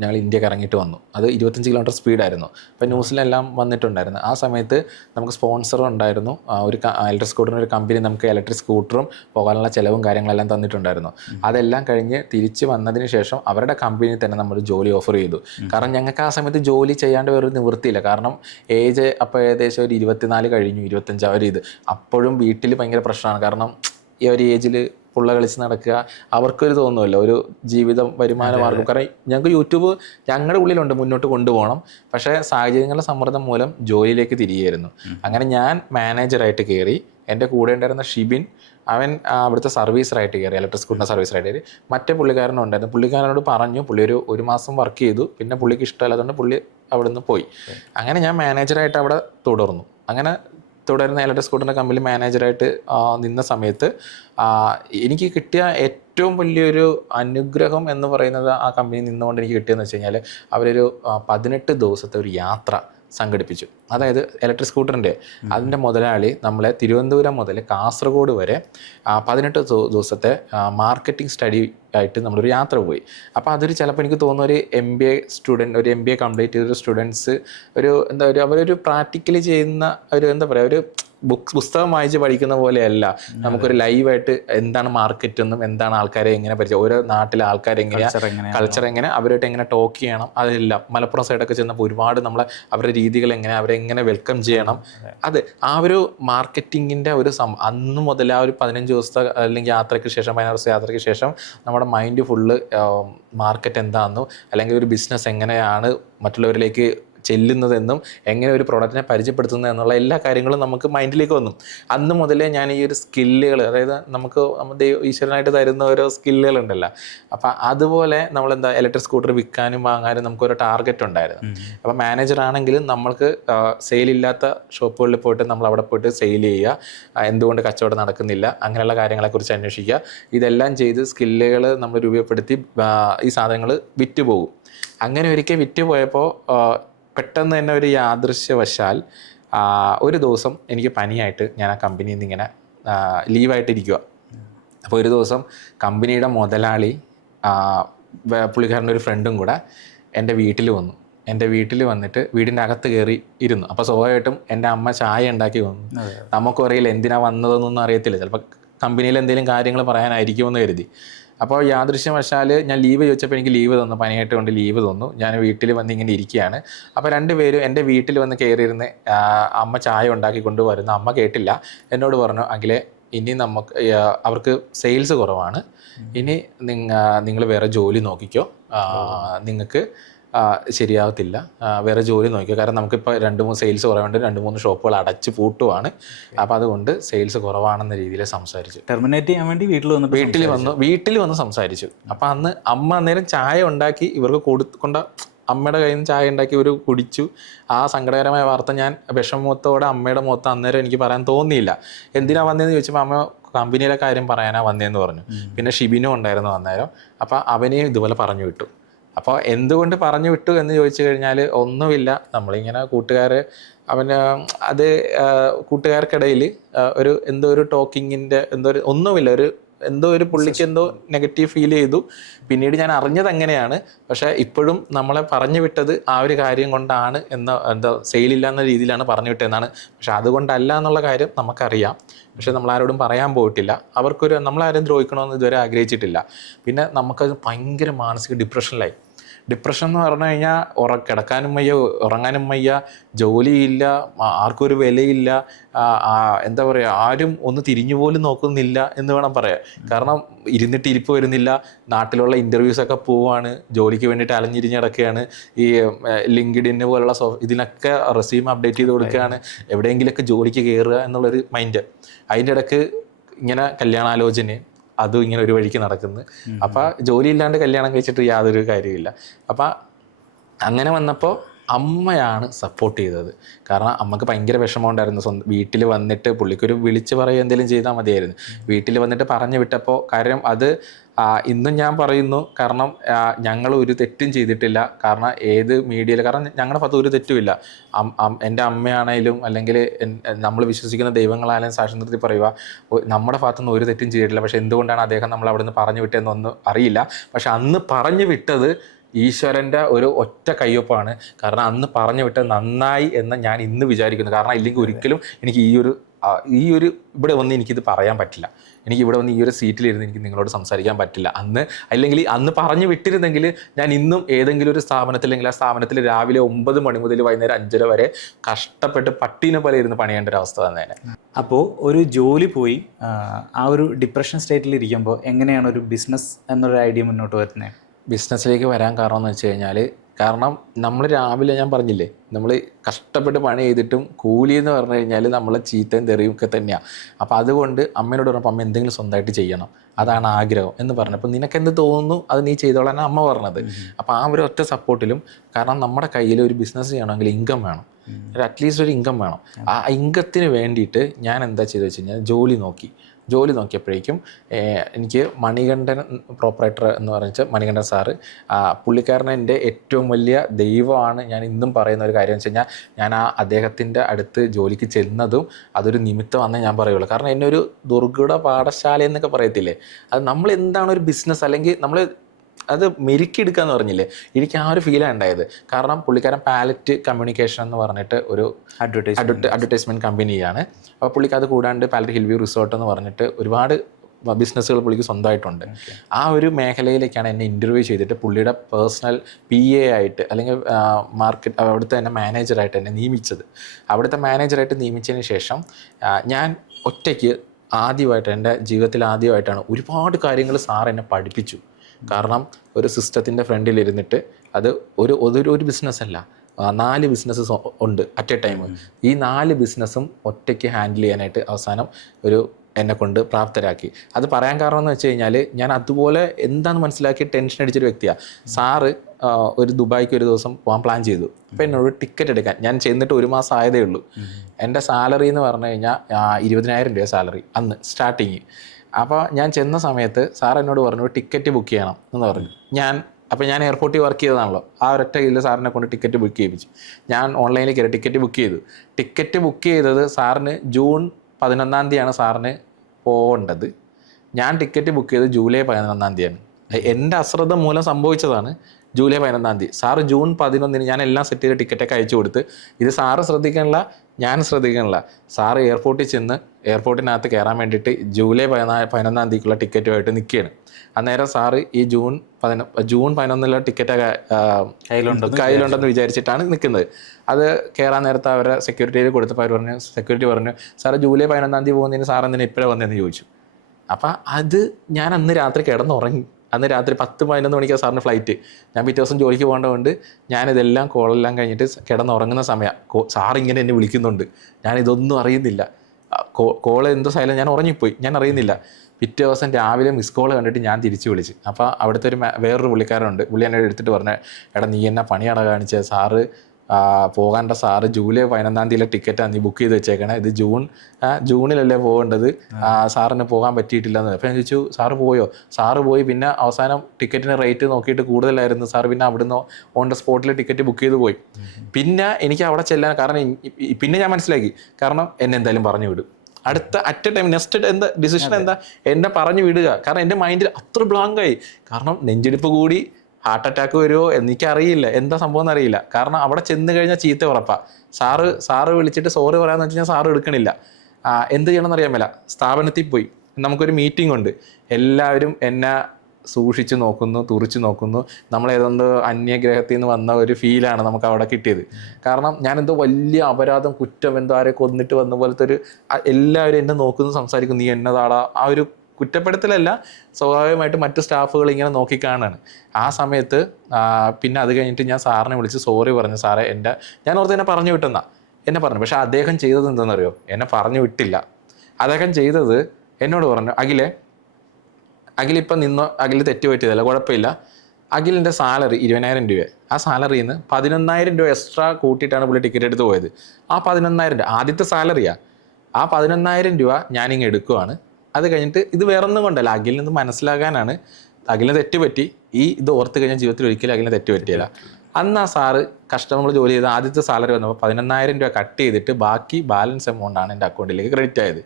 ഞങ്ങൾ ഇന്ത്യക്ക് ഇറങ്ങിയിട്ട് വന്നു. അത് 25 കിലോമീറ്റർ സ്പീഡായിരുന്നു. അപ്പോൾ ന്യൂസിലെല്ലാം വന്നിട്ടുണ്ടായിരുന്നു. ആ സമയത്ത് നമുക്ക് സ്പോൺസറും ഉണ്ടായിരുന്നു. ഒരു ഇലക്ട്രിക് സ്കൂട്ടറിന് ഒരു കമ്പനി നമുക്ക് ഇലക്ട്രിക് സ്കൂട്ടറും പോകാനുള്ള ചിലവും കാര്യങ്ങളെല്ലാം തന്നിട്ടുണ്ടായിരുന്നു. അതെല്ലാം കഴിഞ്ഞ് തിരിച്ച് വന്നതിന് ശേഷം അവരുടെ കമ്പനിയിൽ തന്നെ നമ്മൾ ജോലി ഓഫർ ചെയ്തു. കാരണം ഞങ്ങൾക്ക് ആ സമയത്ത് ജോലി ചെയ്യാണ്ട് വേറൊരു നിവൃത്തിയില്ല. കാരണം ഏജ് അപ്പോൾ ഏകദേശം ഒരു 24 കഴിഞ്ഞു, 25 അവർ ഇത്. അപ്പോഴും വീട്ടിൽ ഭയങ്കര പ്രശ്നമാണ്. കാരണം ഈ ഒരു ഏജിൽ പുള്ള കളിച്ച് നടക്കുക, അവർക്കൊരു തോന്നുമല്ലോ ഒരു ജീവിതം, വരുമാന മാർഗം. കാരണം ഞങ്ങൾക്ക് യൂട്യൂബ് ഞങ്ങളുടെ ഉള്ളിലുണ്ട്, മുന്നോട്ട് കൊണ്ടുപോകണം. പക്ഷേ സാഹചര്യങ്ങളുടെ സമ്മർദ്ദം മൂലം ജോലിയിലേക്ക് തിരികെയായിരുന്നു. അങ്ങനെ ഞാൻ മാനേജറായിട്ട് കയറി. എൻ്റെ കൂടെ ഉണ്ടായിരുന്ന ഷിബിൻ, അവൻ അവിടുത്തെ സർവീസറായിട്ട് കയറി, ഇലക്ട്രിക് സ്കൂട്ടറിൻ്റെ സർവീസറായിട്ട് കയറി. മറ്റേ പുള്ളിക്കാരനും ഉണ്ടായിരുന്നു. പുള്ളിക്കാരനോട് പറഞ്ഞു, പുള്ളി ഒരു മാസം വർക്ക് ചെയ്തു. പിന്നെ പുള്ളിക്ക് ഇഷ്ടമല്ലാത്തതുകൊണ്ട് പുള്ളി അവിടെ നിന്ന് പോയി. അങ്ങനെ ഞാൻ മാനേജറായിട്ട് അവിടെ തുടർന്നു. അങ്ങനെ തുടരുന്ന ഇലക്ട്രിക് സ്കൂട്ടറിൻ്റെ കമ്പനി മാനേജറായിട്ട് നിന്ന സമയത്ത് എനിക്ക് കിട്ടിയ ഏറ്റവും വലിയൊരു അനുഗ്രഹം എന്ന് പറയുന്നത്, ആ കമ്പനി നിന്നുകൊണ്ട് എനിക്ക് കിട്ടിയെന്ന് വെച്ച് കഴിഞ്ഞാൽ, അവരൊരു 18 ദിവസത്തെ ഒരു യാത്ര സംഘടിപ്പിച്ചു. അതായത് ഇലക്ട്രിക് സ്കൂട്ടറിൻ്റെ അതിൻ്റെ മുതലാളി നമ്മളെ തിരുവനന്തപുരം മുതൽ കാസർഗോഡ് വരെ 18 ദിവസത്തെ മാർക്കറ്റിംഗ് സ്റ്റഡി ആയിട്ട് നമ്മളൊരു യാത്ര പോയി. അപ്പോൾ അതൊരു ചിലപ്പോൾ എനിക്ക് തോന്നുന്ന ഒരു MBA സ്റ്റുഡൻറ്റ്, ഒരു MBA കംപ്ലീറ്റ് ചെയ്തൊരു സ്റ്റുഡൻസ് അവരൊരു പ്രാക്ടിക്കലി ചെയ്യുന്ന ഒരു പുസ്തകം വായിച്ച് പഠിക്കുന്ന പോലെയല്ല. നമുക്കൊരു ലൈവായിട്ട് എന്താണ് മാർക്കറ്റ് എന്നും എന്താണ് ആൾക്കാരെ എങ്ങനെ പരിചയം, ഓരോ നാട്ടിലെ ആൾക്കാരെ കൾച്ചർ എങ്ങനെ അവരായിട്ട് എങ്ങനെ ടോക്ക് ചെയ്യണം, അതെല്ലാം. മലപ്പുറം സൈഡൊക്കെ ചെന്നപ്പോൾ ഒരുപാട് അവരുടെ രീതികൾ എങ്ങനെ, അവരെങ്ങനെ വെൽക്കം ചെയ്യണം, അത് ആ ഒരു മാർക്കറ്റിങ്ങിൻ്റെ ഒരു അന്ന് മുതൽ ആ ഒരു 15 ദിവസത്തെ അല്ലെങ്കിൽ യാത്രയ്ക്ക് ശേഷം, 16 ദിവസത്തെ യാത്രയ്ക്ക് ശേഷം നമ്മുടെ മൈൻഡ് ഫുള്ള് മാർക്കറ്റ് എന്താണെന്നും അല്ലെങ്കിൽ ഒരു ബിസിനസ് എങ്ങനെയാണ് മറ്റുള്ളവരിലേക്ക് ചെല്ലുന്നതെന്നും എങ്ങനെ ഒരു പ്രോഡക്റ്റിനെ പരിചയപ്പെടുത്തുന്നത് എന്നുള്ള എല്ലാ കാര്യങ്ങളും നമുക്ക് മൈൻഡിലേക്ക് വന്നു. അന്ന് മുതലേ ഞാൻ ഈ ഒരു സ്കില്ലുകൾ, അതായത് നമുക്ക് നമ്മുടെ ഈശ്വരനായിട്ട് തരുന്ന ഓരോ സ്കില്ലുകളുണ്ടല്ലോ, അപ്പം അതുപോലെ നമ്മളെന്താ ഇലക്ട്രിക് സ്കൂട്ടർ വിൽക്കാനും വാങ്ങാനും നമുക്കൊരു ടാർഗറ്റ് ഉണ്ടായിരുന്നു. അപ്പം മാനേജർ ആണെങ്കിലും നമ്മൾക്ക് സെയിലില്ലാത്ത ഷോപ്പുകളിൽ പോയിട്ട് നമ്മൾ അവിടെ പോയിട്ട് സെയിൽ ചെയ്യുക, എന്തുകൊണ്ട് കച്ചവടം നടക്കുന്നില്ല, അങ്ങനെയുള്ള കാര്യങ്ങളെക്കുറിച്ച് അന്വേഷിക്കുക. ഇതെല്ലാം ചെയ്ത് സ്കില്ലുകൾ നമ്മൾ രൂപപ്പെടുത്തി ഈ സാധനങ്ങൾ വിറ്റ് പോകും. അങ്ങനെ ഒരിക്കൽ വിറ്റ് പോയപ്പോൾ പെട്ടെന്ന് തന്നെ ഒരു യാദൃശ്യവശാൽ ഒരു ദിവസം എനിക്ക് പനിയായിട്ട് ഞാൻ ആ കമ്പനിയിൽ നിന്ന് ഇങ്ങനെ ലീവായിട്ടിരിക്കുക. അപ്പോൾ ഒരു ദിവസം കമ്പനിയുടെ മുതലാളി പുള്ളിക്കാരൻ്റെ ഒരു ഫ്രണ്ടും കൂടെ എൻ്റെ വീട്ടിൽ വന്നു. എൻ്റെ വീട്ടിൽ വന്നിട്ട് വീടിൻ്റെ അകത്ത് കയറി ഇരുന്നു. അപ്പോൾ സ്വാഭാവികമായിട്ടും എൻ്റെ അമ്മ ചായ ഉണ്ടാക്കി വന്നു. നമുക്കും അറിയില്ല എന്തിനാ വന്നതെന്നൊന്നും അറിയത്തില്ല, ചിലപ്പോൾ കമ്പനിയിൽ എന്തെങ്കിലും കാര്യങ്ങൾ പറയാനായിരിക്കുമെന്ന് കരുതി. അപ്പോൾ യാദൃശ്യവശാൽ ഞാൻ ലീവ് ചോദിച്ചപ്പോൾ എനിക്ക് ലീവ് തന്നു, പനിയായിട്ട് കൊണ്ട് ലീവ് തന്നു. ഞാൻ വീട്ടിൽ വന്ന് ഇങ്ങനെ ഇരിക്കുകയാണ്. അപ്പോൾ രണ്ടുപേരും എൻ്റെ വീട്ടിൽ വന്ന് കയറിയിരുന്ന് അമ്മ ചായ ഉണ്ടാക്കി കൊണ്ട് വരുന്നു. അമ്മ കേട്ടില്ല, എന്നോട് പറഞ്ഞു, അഖിലേ ഇനി നമുക്ക് അവർക്ക് സെയിൽസ് കുറവാണ്, ഇനി നിങ്ങൾ വേറെ ജോലി നോക്കിക്കോ, നിങ്ങൾക്ക് ശരിയാവത്തില്ല, വേറെ ജോലി നോക്കിയോ, കാരണം നമുക്കിപ്പോൾ 2-3 സെയിൽസ് കുറവുണ്ട്, 2-3 ഷോപ്പുകൾ അടച്ച് പൂട്ടുവാണ്, അപ്പോൾ അതുകൊണ്ട് സെയിൽസ് കുറവാണെന്ന രീതിയിൽ സംസാരിച്ചു. ടെർമിനേറ്റ് ചെയ്യാൻ വേണ്ടി വീട്ടിൽ വന്ന് സംസാരിച്ചു. അപ്പോൾ അന്ന് അമ്മ അന്നേരം ചായ ഉണ്ടാക്കി ഇവർക്ക് കൊടുത്തുകൊണ്ട അമ്മയുടെ കയ്യിൽ നിന്ന് ചായ ഉണ്ടാക്കി ഇവർ കുടിച്ചു. ആ സങ്കടകരമായ വാർത്ത ഞാൻ വിഷമത്തോടെ അമ്മയുടെ മുഖത്ത് അന്നേരം എനിക്ക് പറയാൻ തോന്നിയില്ല. എന്തിനാ വന്നതെന്ന് ചോദിച്ചപ്പോൾ അമ്മ കമ്പനിയിലെ കാര്യം പറയാനാണ് വന്നതെന്ന് പറഞ്ഞു. പിന്നെ ഷിബിനും ഉണ്ടായിരുന്നു അന്നേരം. അപ്പോൾ അവനെയും ഇതുപോലെ പറഞ്ഞു വിട്ടു. അപ്പോൾ എന്തുകൊണ്ട് പറഞ്ഞു വിട്ടു എന്ന് ചോദിച്ചു കഴിഞ്ഞാൽ ഒന്നുമില്ല, നമ്മളിങ്ങനെ അവന് അത് കൂട്ടുകാർക്കിടയിൽ എന്തോ ഒരു ടോക്കിങ്ങിൻ്റെ ഒന്നുമില്ല, എന്തോ ഒരു പുള്ളിക്ക് എന്തോ നെഗറ്റീവ് ഫീൽ ചെയ്തു. പിന്നീട് ഞാൻ അറിഞ്ഞത് അങ്ങനെയാണ്. പക്ഷേ ഇപ്പോഴും നമ്മളെ പറഞ്ഞു വിട്ടത് ആ ഒരു കാര്യം കൊണ്ടാണ് എന്താ സെയിലില്ല എന്ന രീതിയിലാണ് പറഞ്ഞു വിട്ടതെന്നാണ്. പക്ഷെ അതുകൊണ്ടല്ല എന്നുള്ള കാര്യം നമുക്കറിയാം. പക്ഷെ നമ്മളാരോടും പറയാൻ പോയിട്ടില്ല. നമ്മളാരും ദ്രോഹിക്കണമെന്ന് ഇതുവരെ ആഗ്രഹിച്ചിട്ടില്ല. പിന്നെ നമുക്കത് ഭയങ്കര മാനസിക ഡിപ്രഷനിലായി. ഡിപ്രഷൻ എന്ന് പറഞ്ഞു കഴിഞ്ഞാൽ കിടക്കാനും വയ്യ, ഉറങ്ങാനും വയ്യ, ജോലിയില്ല, ആർക്കും ഒരു വിലയില്ല, എന്താ പറയുക, ആരും ഒന്ന് തിരിഞ്ഞു പോലും നോക്കുന്നില്ല എന്ന് വേണം പറയാം. കാരണം ഇരുന്നിട്ട് ഇരിപ്പ് വരുന്നില്ല, നാട്ടിലുള്ള ഇൻ്റർവ്യൂസൊക്കെ പോവാണ്, ജോലിക്ക് വേണ്ടിയിട്ട് അലഞ്ഞിരിഞ്ഞ് കിടക്കുകയാണ്, ഈ ലിങ്ക്ഡിൻ പോലുള്ള ഇതിനൊക്കെ റെസ്യൂം അപ്ഡേറ്റ് ചെയ്ത് കൊടുക്കുകയാണ്, എവിടെയെങ്കിലുമൊക്കെ ജോലിക്ക് കയറുക എന്നുള്ളൊരു മൈൻഡ്. അതിൻ്റെ ഇടയ്ക്ക് ഇങ്ങനെ കല്യാണാലോചന, അതും ഇങ്ങനെ ഒരു വഴിക്ക് നടക്കുന്നു. അപ്പം ജോലി ഇല്ലാണ്ട് കല്യാണം കഴിച്ചിട്ട് യാതൊരു കാര്യമില്ല. അപ്പം അങ്ങനെ വന്നപ്പോൾ അമ്മയാണ് സപ്പോർട്ട് ചെയ്തത്. കാരണം അമ്മക്ക് ഭയങ്കര വിഷമം ഉണ്ടായിരുന്നു. വീട്ടിൽ വന്നിട്ട് പുള്ളിക്കൊരു വിളിച്ച് പറയുക എന്തെങ്കിലും ചെയ്താൽ മതിയായിരുന്നു. വീട്ടിൽ വന്നിട്ട് പറഞ്ഞു വിട്ടപ്പോൾ, കാര്യം അത് ഇന്നും ഞാൻ പറയുന്നു, കാരണം ഞങ്ങൾ ഒരു തെറ്റും ചെയ്തിട്ടില്ല. കാരണം ഏത് മീഡിയയിൽ, കാരണം ഞങ്ങളുടെ ഭാഗത്ത് ഒരു തെറ്റുമില്ല. എൻ്റെ അമ്മയാണേലും അല്ലെങ്കിൽ നമ്മൾ വിശ്വസിക്കുന്ന ദൈവങ്ങളായാലും സാക്ഷി നിർത്തി പറയുക, നമ്മുടെ ഭാഗത്തുനിന്ന് ഒരു തെറ്റും ചെയ്തിട്ടില്ല. പക്ഷെ എന്തുകൊണ്ടാണ് അദ്ദേഹം നമ്മൾ അവിടെ നിന്ന് പറഞ്ഞു വിട്ടതെന്നൊന്നും അറിയില്ല. പക്ഷെ അന്ന് പറഞ്ഞു വിട്ടത് ഈശ്വരൻ്റെ ഒരു ഒറ്റ കയ്യൊപ്പാണ്. കാരണം അന്ന് പറഞ്ഞു വിട്ടത് നന്നായി എന്ന് ഞാൻ ഇന്ന് വിചാരിക്കുന്നു. കാരണം ഇല്ലെങ്കിൽ ഒരിക്കലും എനിക്ക് ഈ ഒരു ഇവിടെ വന്ന് എനിക്കിത് പറയാൻ പറ്റില്ല. എനിക്ക് ഇവിടെ വന്ന് ഈ ഒരു സീറ്റിലിരുന്ന് എനിക്ക് നിങ്ങളോട് സംസാരിക്കാൻ പറ്റില്ല. അന്ന് പറഞ്ഞു വിട്ടിരുന്നെങ്കിൽ ഞാൻ ഇന്നും ഏതെങ്കിലും ഒരു സ്ഥാപനത്തിലെങ്കിൽ ആ സ്ഥാപനത്തിൽ രാവിലെ 9 മണി മുതൽ വൈകുന്നേരം 5:30 വരെ കഷ്ടപ്പെട്ട് പട്ടീനെ പോലെ ഇരുന്ന് പണിയേണ്ട ഒരു അവസ്ഥ തന്നെയാണ്. അപ്പോൾ ഒരു ജോലി പോയി ആ ഒരു ഡിപ്രഷൻ സ്റ്റേറ്റിൽ ഇരിക്കുമ്പോൾ എങ്ങനെയാണ് ഒരു ബിസിനസ് എന്നൊരു ഐഡിയ മുന്നോട്ട് വരുന്നത്? ബിസിനസ്സിലേക്ക് വരാൻ കാരണം എന്ന് വെച്ച് കഴിഞ്ഞാൽ, കാരണം നമ്മൾ രാവിലെ ഞാൻ പറഞ്ഞില്ലേ, നമ്മൾ കഷ്ടപ്പെട്ട് പണി ചെയ്തിട്ടും കൂലി എന്ന് പറഞ്ഞു കഴിഞ്ഞാൽ നമ്മളെ ചീത്തയും തെറിയും ഒക്കെ തന്നെയാണ്. അപ്പോൾ അതുകൊണ്ട് അമ്മയോട് പറഞ്ഞപ്പോൾ അമ്മ എന്തെങ്കിലും സ്വന്തമായിട്ട് ചെയ്യണം, അതാണ് ആഗ്രഹം എന്ന് പറഞ്ഞപ്പോൾ നിനക്കെന്ത് തോന്നുന്നു അത് നീ ചെയ്തോളാനാണ് അമ്മ പറഞ്ഞത്. അപ്പോൾ ആ ഒരു ഒറ്റ സപ്പോർട്ടിലും, കാരണം നമ്മുടെ കയ്യിൽ ഒരു ബിസിനസ് ചെയ്യണമെങ്കിൽ ഇൻകം വേണം, അറ്റ്ലീസ്റ്റ് ഒരു ഇൻകം വേണം. ആ ഇൻകത്തിന് വേണ്ടിയിട്ട് ഞാൻ എന്താ ചെയ്തെന്ന് വെച്ച് കഴിഞ്ഞാൽ ജോലി നോക്കിയപ്പോഴേക്കും എനിക്ക് മണികണ്ഠൻ പ്രോപ്പറേറ്റർ എന്ന് പറഞ്ഞാൽ മണികണ്ഠൻ സാറ്, പുള്ളിക്കാരനെ എൻ്റെ ഏറ്റവും വലിയ ദൈവമാണ്. ഞാൻ ഇന്നും പറയുന്ന ഒരു കാര്യം എന്ന് വെച്ച് കഴിഞ്ഞാൽ, ഞാൻ അദ്ദേഹത്തിൻ്റെ അടുത്ത് ജോലിക്ക് ചെന്നതും അതൊരു നിമിത്തമാണെന്നേ ഞാൻ പറയുള്ളൂ. കാരണം എന്നെ ഒരു ദുർഘട പാഠശാല എന്നൊക്കെ പറയത്തില്ലേ, അത് നമ്മൾ എന്താണ് ഒരു ബിസിനസ് അല്ലെങ്കിൽ നമ്മൾ അത് മെരുക്കിയെടുക്കുക എന്ന് പറഞ്ഞില്ലേ, എനിക്ക് ആ ഒരു ഫീലാണ് ഉണ്ടായത്. കാരണം പുള്ളിക്കാരൻ പാലറ്റ് കമ്മ്യൂണിക്കേഷൻ എന്ന് പറഞ്ഞിട്ട് ഒരു അഡ്വർടൈസ്മെൻറ്റ് കമ്പനിയാണ്. അപ്പോൾ പുള്ളിക്ക് അത് കൂടാണ്ട് പാലറ്റ് ഹിൽ വ്യൂ റിസോർട്ട് എന്ന് പറഞ്ഞിട്ട് ഒരുപാട് ബിസിനസ്സുകൾ പുള്ളിക്ക് സ്വന്തമായിട്ടുണ്ട്. ആ ഒരു മേഖലയിലേക്കാണ് എന്നെ ഇൻ്റർവ്യൂ ചെയ്തിട്ട് പുള്ളിയുടെ പേഴ്സണൽ PA ആയിട്ട് അല്ലെങ്കിൽ മാർക്കറ്റ് അവിടുത്തെ തന്നെ മാനേജറായിട്ട് എന്നെ നിയമിച്ചത്. അവിടുത്തെ മാനേജറായിട്ട് നിയമിച്ചതിന് ശേഷം ഞാൻ ഒറ്റയ്ക്ക് ആദ്യമായിട്ട് എൻ്റെ ജീവിതത്തിൽ ആദ്യമായിട്ടാണ് ഒരുപാട് കാര്യങ്ങൾ സാർ എന്നെ പഠിപ്പിച്ചു. കാരണം ഒരു സിസ്റ്റത്തിൻ്റെ ഫ്രണ്ടിലിരുന്നിട്ട് അത് ഒരു ബിസിനസ്സല്ല, 4 ബിസിനസ്സസ് ഉണ്ട് അറ്റ് എ ടൈം. ഈ 4 ബിസിനസ്സും ഒറ്റയ്ക്ക് ഹാൻഡിൽ ചെയ്യാനായിട്ട് അവസാനം എന്നെ കൊണ്ട് പ്രാപ്തരാക്കി. അത് പറയാൻ കാരണം എന്ന് വെച്ച് കഴിഞ്ഞാൽ, ഞാൻ അതുപോലെ എന്താണെന്ന് മനസ്സിലാക്കി ടെൻഷൻ അടിച്ചൊരു വ്യക്തിയാണ്. സാറ് ഒരു ദുബായ്ക്ക് ഒരു ദിവസം പോകാൻ പ്ലാൻ ചെയ്തു. അപ്പോൾ എന്നോട് ടിക്കറ്റ് എടുക്കാൻ, ഞാൻ ചെന്നിട്ട് 1 മാസം ആയതേ ഉള്ളൂ. എൻ്റെ സാലറി എന്ന് പറഞ്ഞു കഴിഞ്ഞാൽ 20,000 രൂപ സാലറി അന്ന് സ്റ്റാർട്ടിങ്. അപ്പോൾ ഞാൻ ചെന്ന സമയത്ത് സാർ എന്നോട് പറഞ്ഞു ടിക്കറ്റ് ബുക്ക് ചെയ്യണം എന്ന് പറഞ്ഞു. അപ്പോൾ ഞാൻ എയർപോർട്ടിൽ വർക്ക് ചെയ്തതാണല്ലോ, ആ ഒരൊറ്റ കയ്യിൽ സാറിനെ കൊണ്ട് ടിക്കറ്റ് ബുക്ക് ചെയ്യിപ്പിച്ചു. ഞാൻ ഓൺലൈനിൽ കയറി ടിക്കറ്റ് ബുക്ക് ചെയ്തു. ടിക്കറ്റ് ബുക്ക് ചെയ്തത് സാറിന് ജൂൺ 11-ാം തീയതിയാണ് സാറിന് പോകേണ്ടത്. ഞാൻ ടിക്കറ്റ് ബുക്ക് ചെയ്തത് ജൂലൈ 11-ാം തീയതിയാണ്. എൻ്റെ അശ്രദ്ധ മൂലം സംഭവിച്ചതാണ്. ജൂലൈ 11-ാം തീയതി സാറ് ജൂൺ 11-ന് ഞാൻ എല്ലാം സെറ്റ് ചെയ്ത് ടിക്കറ്റൊക്കെ അയച്ചു കൊടുത്ത്. ഇത് സാറ് ശ്രദ്ധിക്കണില്ല, ഞാൻ ശ്രദ്ധിക്കണില്ല. സാറ് എയർപോർട്ടിൽ ചെന്ന് എയർപോർട്ടിനകത്ത് കയറാൻ വേണ്ടിയിട്ട് ജൂലൈ 11-ാം തീയതിക്കുള്ള ടിക്കറ്റുമായിട്ട് നിൽക്കുകയാണ്. അന്നേരം സാറ് ഈ ജൂൺ 11 ടിക്കറ്റൊക്കെ കയ്യിലുണ്ടെന്ന് വിചാരിച്ചിട്ടാണ് നിൽക്കുന്നത്. അത് കയറാൻ നേരത്തെ അവരെ സെക്യൂരിറ്റിയിൽ കൊടുത്തപ്പോൾ അവർ പറഞ്ഞു, സെക്യൂരിറ്റി പറഞ്ഞു, സാറ് ജൂലൈ 11-ാം തീയതി പോകുന്നതിന് സാർ എന്തിനാ ഇപ്പോഴേ വന്നതെന്ന് ചോദിച്ചു. അപ്പം അത് ഞാൻ അന്ന് രാത്രി കിടന്നുറങ്ങി. അന്ന് രാത്രി 10-11 മണിക്കാണ് സാറിന് ഫ്ലൈറ്റ്. ഞാൻ പിറ്റേ ദിവസം ജോലിക്ക് പോകേണ്ടതുകൊണ്ട് ഞാനിതെല്ലാം കോളെല്ലാം കഴിഞ്ഞിട്ട് കിടന്നുറങ്ങുന്ന സമയം സാറിങ്ങനെ എന്നെ വിളിക്കുന്നുണ്ട്. ഞാനിതൊന്നും അറിയുന്നില്ല. കോൾ എന്തോ സൈലന്റ്, ഞാൻ ഉറങ്ങിപ്പോയി, ഞാൻ അറിയുന്നില്ല. പിറ്റേ ദിവസം രാവിലെ മിസ് കോൾ കണ്ടിട്ട് ഞാൻ തിരിച്ച് വിളിച്ച്. അപ്പോൾ അവിടുത്തെ വേറൊരു പുള്ളിക്കാരുണ്ട്. പുള്ളി എന്നെ എടുത്തിട്ട് പറഞ്ഞു, എടാ നീ എന്നെ പണിയാണ് കാണിച്ചത്, സാറ് പോകേണ്ട സാറ് ജൂലൈ 11-ാം തീയതിയിലെ ടിക്കറ്റാണ് നീ ബുക്ക് ചെയ്ത് വെച്ചേക്കണേ, ഇത് ജൂണിലല്ലേ പോകേണ്ടത്, സാറിന് പോകാൻ പറ്റിയിട്ടില്ലെന്ന്. അപ്പോൾ ഞാൻ ചോദിച്ചു സാറ് പോയോ? സാറ് പോയി. പിന്നെ അവസാനം ടിക്കറ്റിന് റേറ്റ് നോക്കിയിട്ട് കൂടുതലായിരുന്നു സാർ, പിന്നെ അവിടുന്ന് ഓൺ ദ സ്പോട്ടിൽ ടിക്കറ്റ് ബുക്ക് ചെയ്ത് പോയി. പിന്നെ എനിക്ക് അവിടെ ചെല്ലാൻ കാരണം പിന്നെ ഞാൻ മനസ്സിലാക്കി, കാരണം എന്നെ എന്തായാലും പറഞ്ഞു വിടും. അടുത്ത അറ്റ് ടൈം നെക്സ്റ്റ് എന്താ ഡിസിഷൻ എന്താ, എന്നെ പറഞ്ഞു വിടുക. കാരണം എൻ്റെ മൈൻഡിൽ അത്ര ബ്ലാങ്കായി. കാരണം നെഞ്ചിടിപ്പ് കൂടി, ഹാർട്ട് അറ്റാക്ക് വരുമോ എനിക്കറിയില്ല, എന്താ സംഭവം എന്നറിയില്ല. കാരണം അവിടെ ചെന്ന് കഴിഞ്ഞാൽ ചീത്ത ഉറപ്പാണ്. സാറ് വിളിച്ചിട്ട് സോറി പറയാമെന്ന് വെച്ച് കഴിഞ്ഞാൽ സാറ് എടുക്കണില്ല. എന്ത് ചെയ്യണമെന്ന് അറിയാൻ മേല. സ്ഥാപനത്തിൽ പോയി, നമുക്കൊരു മീറ്റിംഗ് ഉണ്ട്, എല്ലാവരും എന്നെ സൂക്ഷിച്ച് നോക്കുന്നു, തുറിച്ച് നോക്കുന്നു. നമ്മളേതൊന്ന് അന്യഗ്രഹത്തിൽ നിന്ന് വന്ന ഒരു ഫീലാണ് നമുക്ക് അവിടെ കിട്ടിയത്. കാരണം ഞാനെന്തോ വലിയ അപരാധം, കുറ്റം, എന്തോ ആരെ കൊന്നിട്ട് വന്ന പോലത്തെ ഒരു, എല്ലാവരും എന്നെ നോക്കുന്നു, സംസാരിക്കുന്നു, നീ എന്നതാടാ, ആ ഒരു കുറ്റപ്പെടുത്തലല്ല, സ്വാഭാവികമായിട്ട് മറ്റ് സ്റ്റാഫുകൾ ഇങ്ങനെ നോക്കിക്കാണാണ്. ആ സമയത്ത് പിന്നെ അത് കഴിഞ്ഞിട്ട് ഞാൻ സാറിനെ വിളിച്ച് സോറി പറഞ്ഞു. സാറേ ഞാൻ ഓർത്ത് എന്നെ പറഞ്ഞു വിട്ടെന്നാ എന്നെ പറഞ്ഞു. പക്ഷെ അദ്ദേഹം ചെയ്തത് എന്താണെന്നറിയോ? എന്നെ പറഞ്ഞു വിട്ടില്ല. അദ്ദേഹം ചെയ്തത് എന്നോട് പറഞ്ഞു, അഖിലിപ്പം നിന്നോ, അഖിൽ തെറ്റ് പറ്റിയതല്ല, കുഴപ്പമില്ല, അഖിലിൻ്റെ സാലറി 20,000 രൂപ. ആ സാലറിയിൽ നിന്ന് 11,000 രൂപ എക്സ്ട്രാ കൂട്ടിയിട്ടാണ് പുള്ളി ടിക്കറ്റ് എടുത്ത് പോയത്. ആ 11,000 രൂപ ആദ്യത്തെ സാലറിയാണ്. ആ 11,000 രൂപ ഞാനിങ്ങ് എടുക്കുവാണ്. അത് കഴിഞ്ഞിട്ട് ഇത് വേറൊന്നും കൊണ്ടല്ല, അഖിലിൽ നിന്ന് മനസ്സിലാക്കാനാണ്. അഖിലിന് തെറ്റുപറ്റി, ഇത് ഓർത്ത് കഴിഞ്ഞാൽ ജീവിതത്തിൽ ഒരിക്കലും അഖിലിന് തെറ്റുപറ്റിയില്ല. അന്ന് ആ സാറ് കസ്റ്റമർ ജോലി ചെയ്ത് ആദ്യത്തെ സാലറി വന്നപ്പോൾ 11,000 രൂപ കട്ട് ചെയ്തിട്ട് ബാക്കി ബാലൻസ് എമൗണ്ടാണ് എൻ്റെ അക്കൗണ്ടിലേക്ക് ക്രെഡിറ്റ് ആയത്.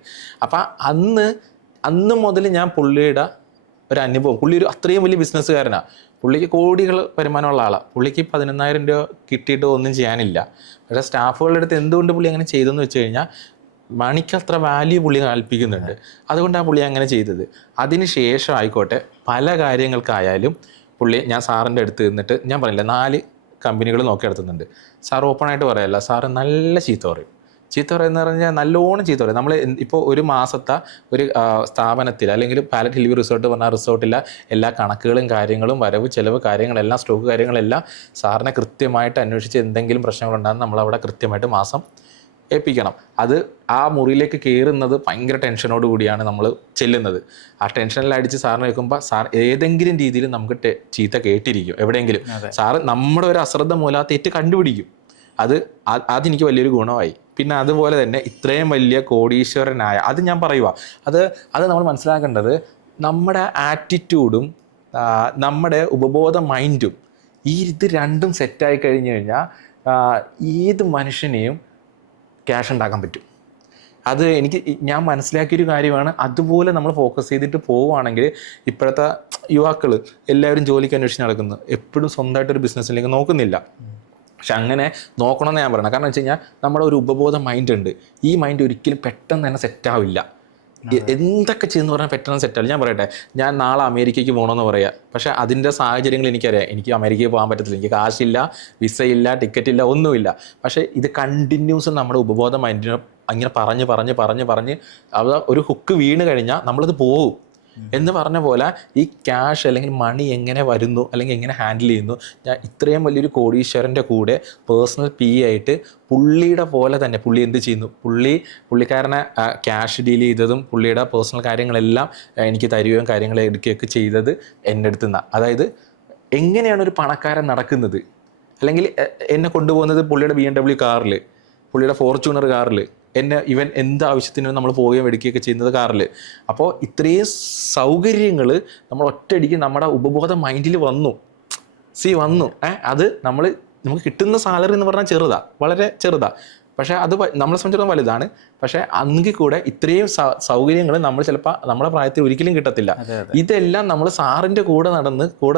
അപ്പം അന്ന് മുതൽ ഞാൻ പുള്ളിയുടെ ഒരു അനുഭവം, പുള്ളി ഒരു അത്രയും വലിയ ബിസിനസ്സുകാരനാണ്, പുള്ളിക്ക് കോടികൾ വരുമാനമുള്ള ആളാണ്. പുള്ളിക്ക് 11,000 രൂപ കിട്ടിയിട്ട് ഒന്നും ചെയ്യാനില്ല. പക്ഷേ സ്റ്റാഫുകളുടെ അടുത്ത് എന്തുകൊണ്ട് പുള്ളി അങ്ങനെ ചെയ്തെന്ന് വെച്ച് കഴിഞ്ഞാൽ മണിക്ക് അത്ര വാല്യൂ പുള്ളി കൽപ്പിക്കുന്നുണ്ട്. അതുകൊണ്ടാണ് പുള്ളി അങ്ങനെ ചെയ്തത്. അതിന് ശേഷം ആയിക്കോട്ടെ, പല കാര്യങ്ങൾക്കായാലും പുള്ളി, ഞാൻ സാറിൻ്റെ അടുത്ത് നിന്നിട്ട് ഞാൻ പറയില്ല, 4 കമ്പനികൾ നോക്കി നടത്തുന്നുണ്ട്. സാർ ഓപ്പണായിട്ട് പറയല്ല, സാറ് നല്ല ചീത്ത പറയും. ചീത്ത പറയുന്ന പറഞ്ഞാൽ നല്ലോണം ചീത്ത പറയും. നമ്മൾ ഇപ്പോൾ ഒരു മാസത്തെ ഒരു സ്ഥാപനത്തിൽ അല്ലെങ്കിൽ പാലറ്റ് ഹിൽ വ്യൂ റിസോർട്ട് പറഞ്ഞാൽ റിസോർട്ടിലെ എല്ലാ കണക്കുകളും കാര്യങ്ങളും, വരവ് ചെലവ് കാര്യങ്ങളെല്ലാം, സ്റ്റോക്ക് കാര്യങ്ങളെല്ലാം സാറിനെ കൃത്യമായിട്ട് അന്വേഷിച്ച് എന്തെങ്കിലും പ്രശ്നങ്ങളുണ്ടാകുന്ന നമ്മളവിടെ കൃത്യമായിട്ട് മാസം ഏൽപ്പിക്കണം. അത് ആ മുറിയിലേക്ക് കയറുന്നത് ഭയങ്കര ടെൻഷനോട് കൂടിയാണ് നമ്മൾ ചെല്ലുന്നത്. ആ ടെൻഷനിലടിച്ച് സാറിനെ വെക്കുമ്പോൾ സാർ ഏതെങ്കിലും രീതിയിൽ നമുക്ക് ചീത്ത കേട്ടിരിക്കും എവിടെയെങ്കിലും. സാറ് നമ്മുടെ ഒരു അശ്രദ്ധ മൂലം ആ തെറ്റ് കണ്ടുപിടിക്കും. അതെനിക്ക് വലിയൊരു ഗുണമായി. പിന്നെ അതുപോലെ തന്നെ ഇത്രയും വലിയ കോടീശ്വരനായ, അത് ഞാൻ പറയുക, അത് നമ്മൾ മനസ്സിലാക്കേണ്ടത്, നമ്മുടെ ആറ്റിറ്റ്യൂഡും നമ്മുടെ ഉപബോധ മൈൻഡും ഇത് രണ്ടും സെറ്റായി കഴിഞ്ഞു കഴിഞ്ഞാൽ ഏത് മനുഷ്യനെയും ക്യാഷ് ഉണ്ടാക്കാൻ പറ്റും. അത് ഞാൻ മനസ്സിലാക്കിയൊരു കാര്യമാണ്. അതുപോലെ നമ്മൾ ഫോക്കസ് ചെയ്തിട്ട് പോവുകയാണെങ്കിൽ, ഇപ്പോഴത്തെ യുവാക്കൾ എല്ലാവരും ജോലിക്ക് അന്വേഷിച്ച് നടക്കുന്നു, എപ്പോഴും സ്വന്തമായിട്ടൊരു ബിസിനസ്സിലേക്ക് നോക്കുന്നില്ല. പക്ഷെ അങ്ങനെ നോക്കണമെന്ന് ഞാൻ പറയണം. കാരണം വെച്ച് കഴിഞ്ഞാൽ നമ്മുടെ ഒരു ഉപബോധ മൈൻഡ് ഉണ്ട്. ഈ മൈൻഡ് ഒരിക്കലും പെട്ടെന്ന് തന്നെ സെറ്റാവില്ല. എന്തൊക്കെ ചെയ്യുന്ന പറഞ്ഞാൽ പെട്ടെന്ന് സെറ്റാവില്ല. ഞാൻ പറയട്ടെ, ഞാൻ നാളെ അമേരിക്കയ്ക്ക് പോകണമെന്ന് പറയാം, പക്ഷേ അതിൻ്റെ സാഹചര്യങ്ങൾ എനിക്കറിയാം. എനിക്ക് അമേരിക്കയിൽ പോകാൻ പറ്റത്തില്ല, എനിക്ക് കാശില്ല, വിസയില്ല, ടിക്കറ്റില്ല, ഒന്നുമില്ല. പക്ഷേ ഇത് കണ്ടിന്യൂസ് നമ്മുടെ ഉപബോധ മൈൻഡിനെ അങ്ങനെ പറഞ്ഞ് അത് ഒരു ഹുക്ക് വീണ് കഴിഞ്ഞാൽ നമ്മളത് പോകും. എന്ന് പറഞ്ഞ പോലെ ഈ ക്യാഷ് അല്ലെങ്കിൽ മണി എങ്ങനെ വരുന്നു അല്ലെങ്കിൽ എങ്ങനെ ഹാൻഡിൽ ചെയ്യുന്നു. ഞാൻ ഇത്രയും വലിയൊരു കോടീശ്വരൻ്റെ കൂടെ പേഴ്സണൽ പി ആയിട്ട് പുള്ളിയുടെ പോലെ തന്നെ പുള്ളി എന്ത് ചെയ്യുന്നു, പുള്ളിക്കാരനെ ക്യാഷ് ഡീൽ ചെയ്തതും പുള്ളിയുടെ പേഴ്സണൽ കാര്യങ്ങളെല്ലാം എനിക്ക് തരികയും കാര്യങ്ങൾ എടുക്കുകയൊക്കെ ചെയ്തത് എൻ്റെ അടുത്ത് നിന്നാണ്. അതായത് എങ്ങനെയാണ് ഒരു പണക്കാരൻ നടക്കുന്നത്, അല്ലെങ്കിൽ എന്നെ കൊണ്ടുപോകുന്നത് പുള്ളിയുടെ BMW കാറിൽ, പുള്ളിയുടെ ഫോർച്യൂണർ കാറിൽ, ഇവൻ എന്താവശ്യത്തിനും നമ്മൾ പോവുകയും എടുക്കുകയൊക്കെ ചെയ്യുന്നത് കാറിൽ. അപ്പോൾ ഇത്രയും സൗകര്യങ്ങൾ നമ്മൾ ഒറ്റയടിക്ക് നമ്മുടെ ഉപബോധ മൈൻഡിൽ വന്നു. അത് നമുക്ക് കിട്ടുന്ന സാലറി എന്ന് പറഞ്ഞാൽ വളരെ ചെറുതാണ്. പക്ഷേ അത് നമ്മളെ സംബന്ധിച്ചിടത്തോളം വലുതാണ്. പക്ഷേ അന്നെങ്കിൽ കൂടെ ഇത്രയും സൗകര്യങ്ങൾ നമ്മൾ ചിലപ്പോൾ നമ്മുടെ പ്രായത്തിൽ ഒരിക്കലും കിട്ടത്തില്ല. ഇതെല്ലാം നമ്മൾ സാറിൻ്റെ കൂടെ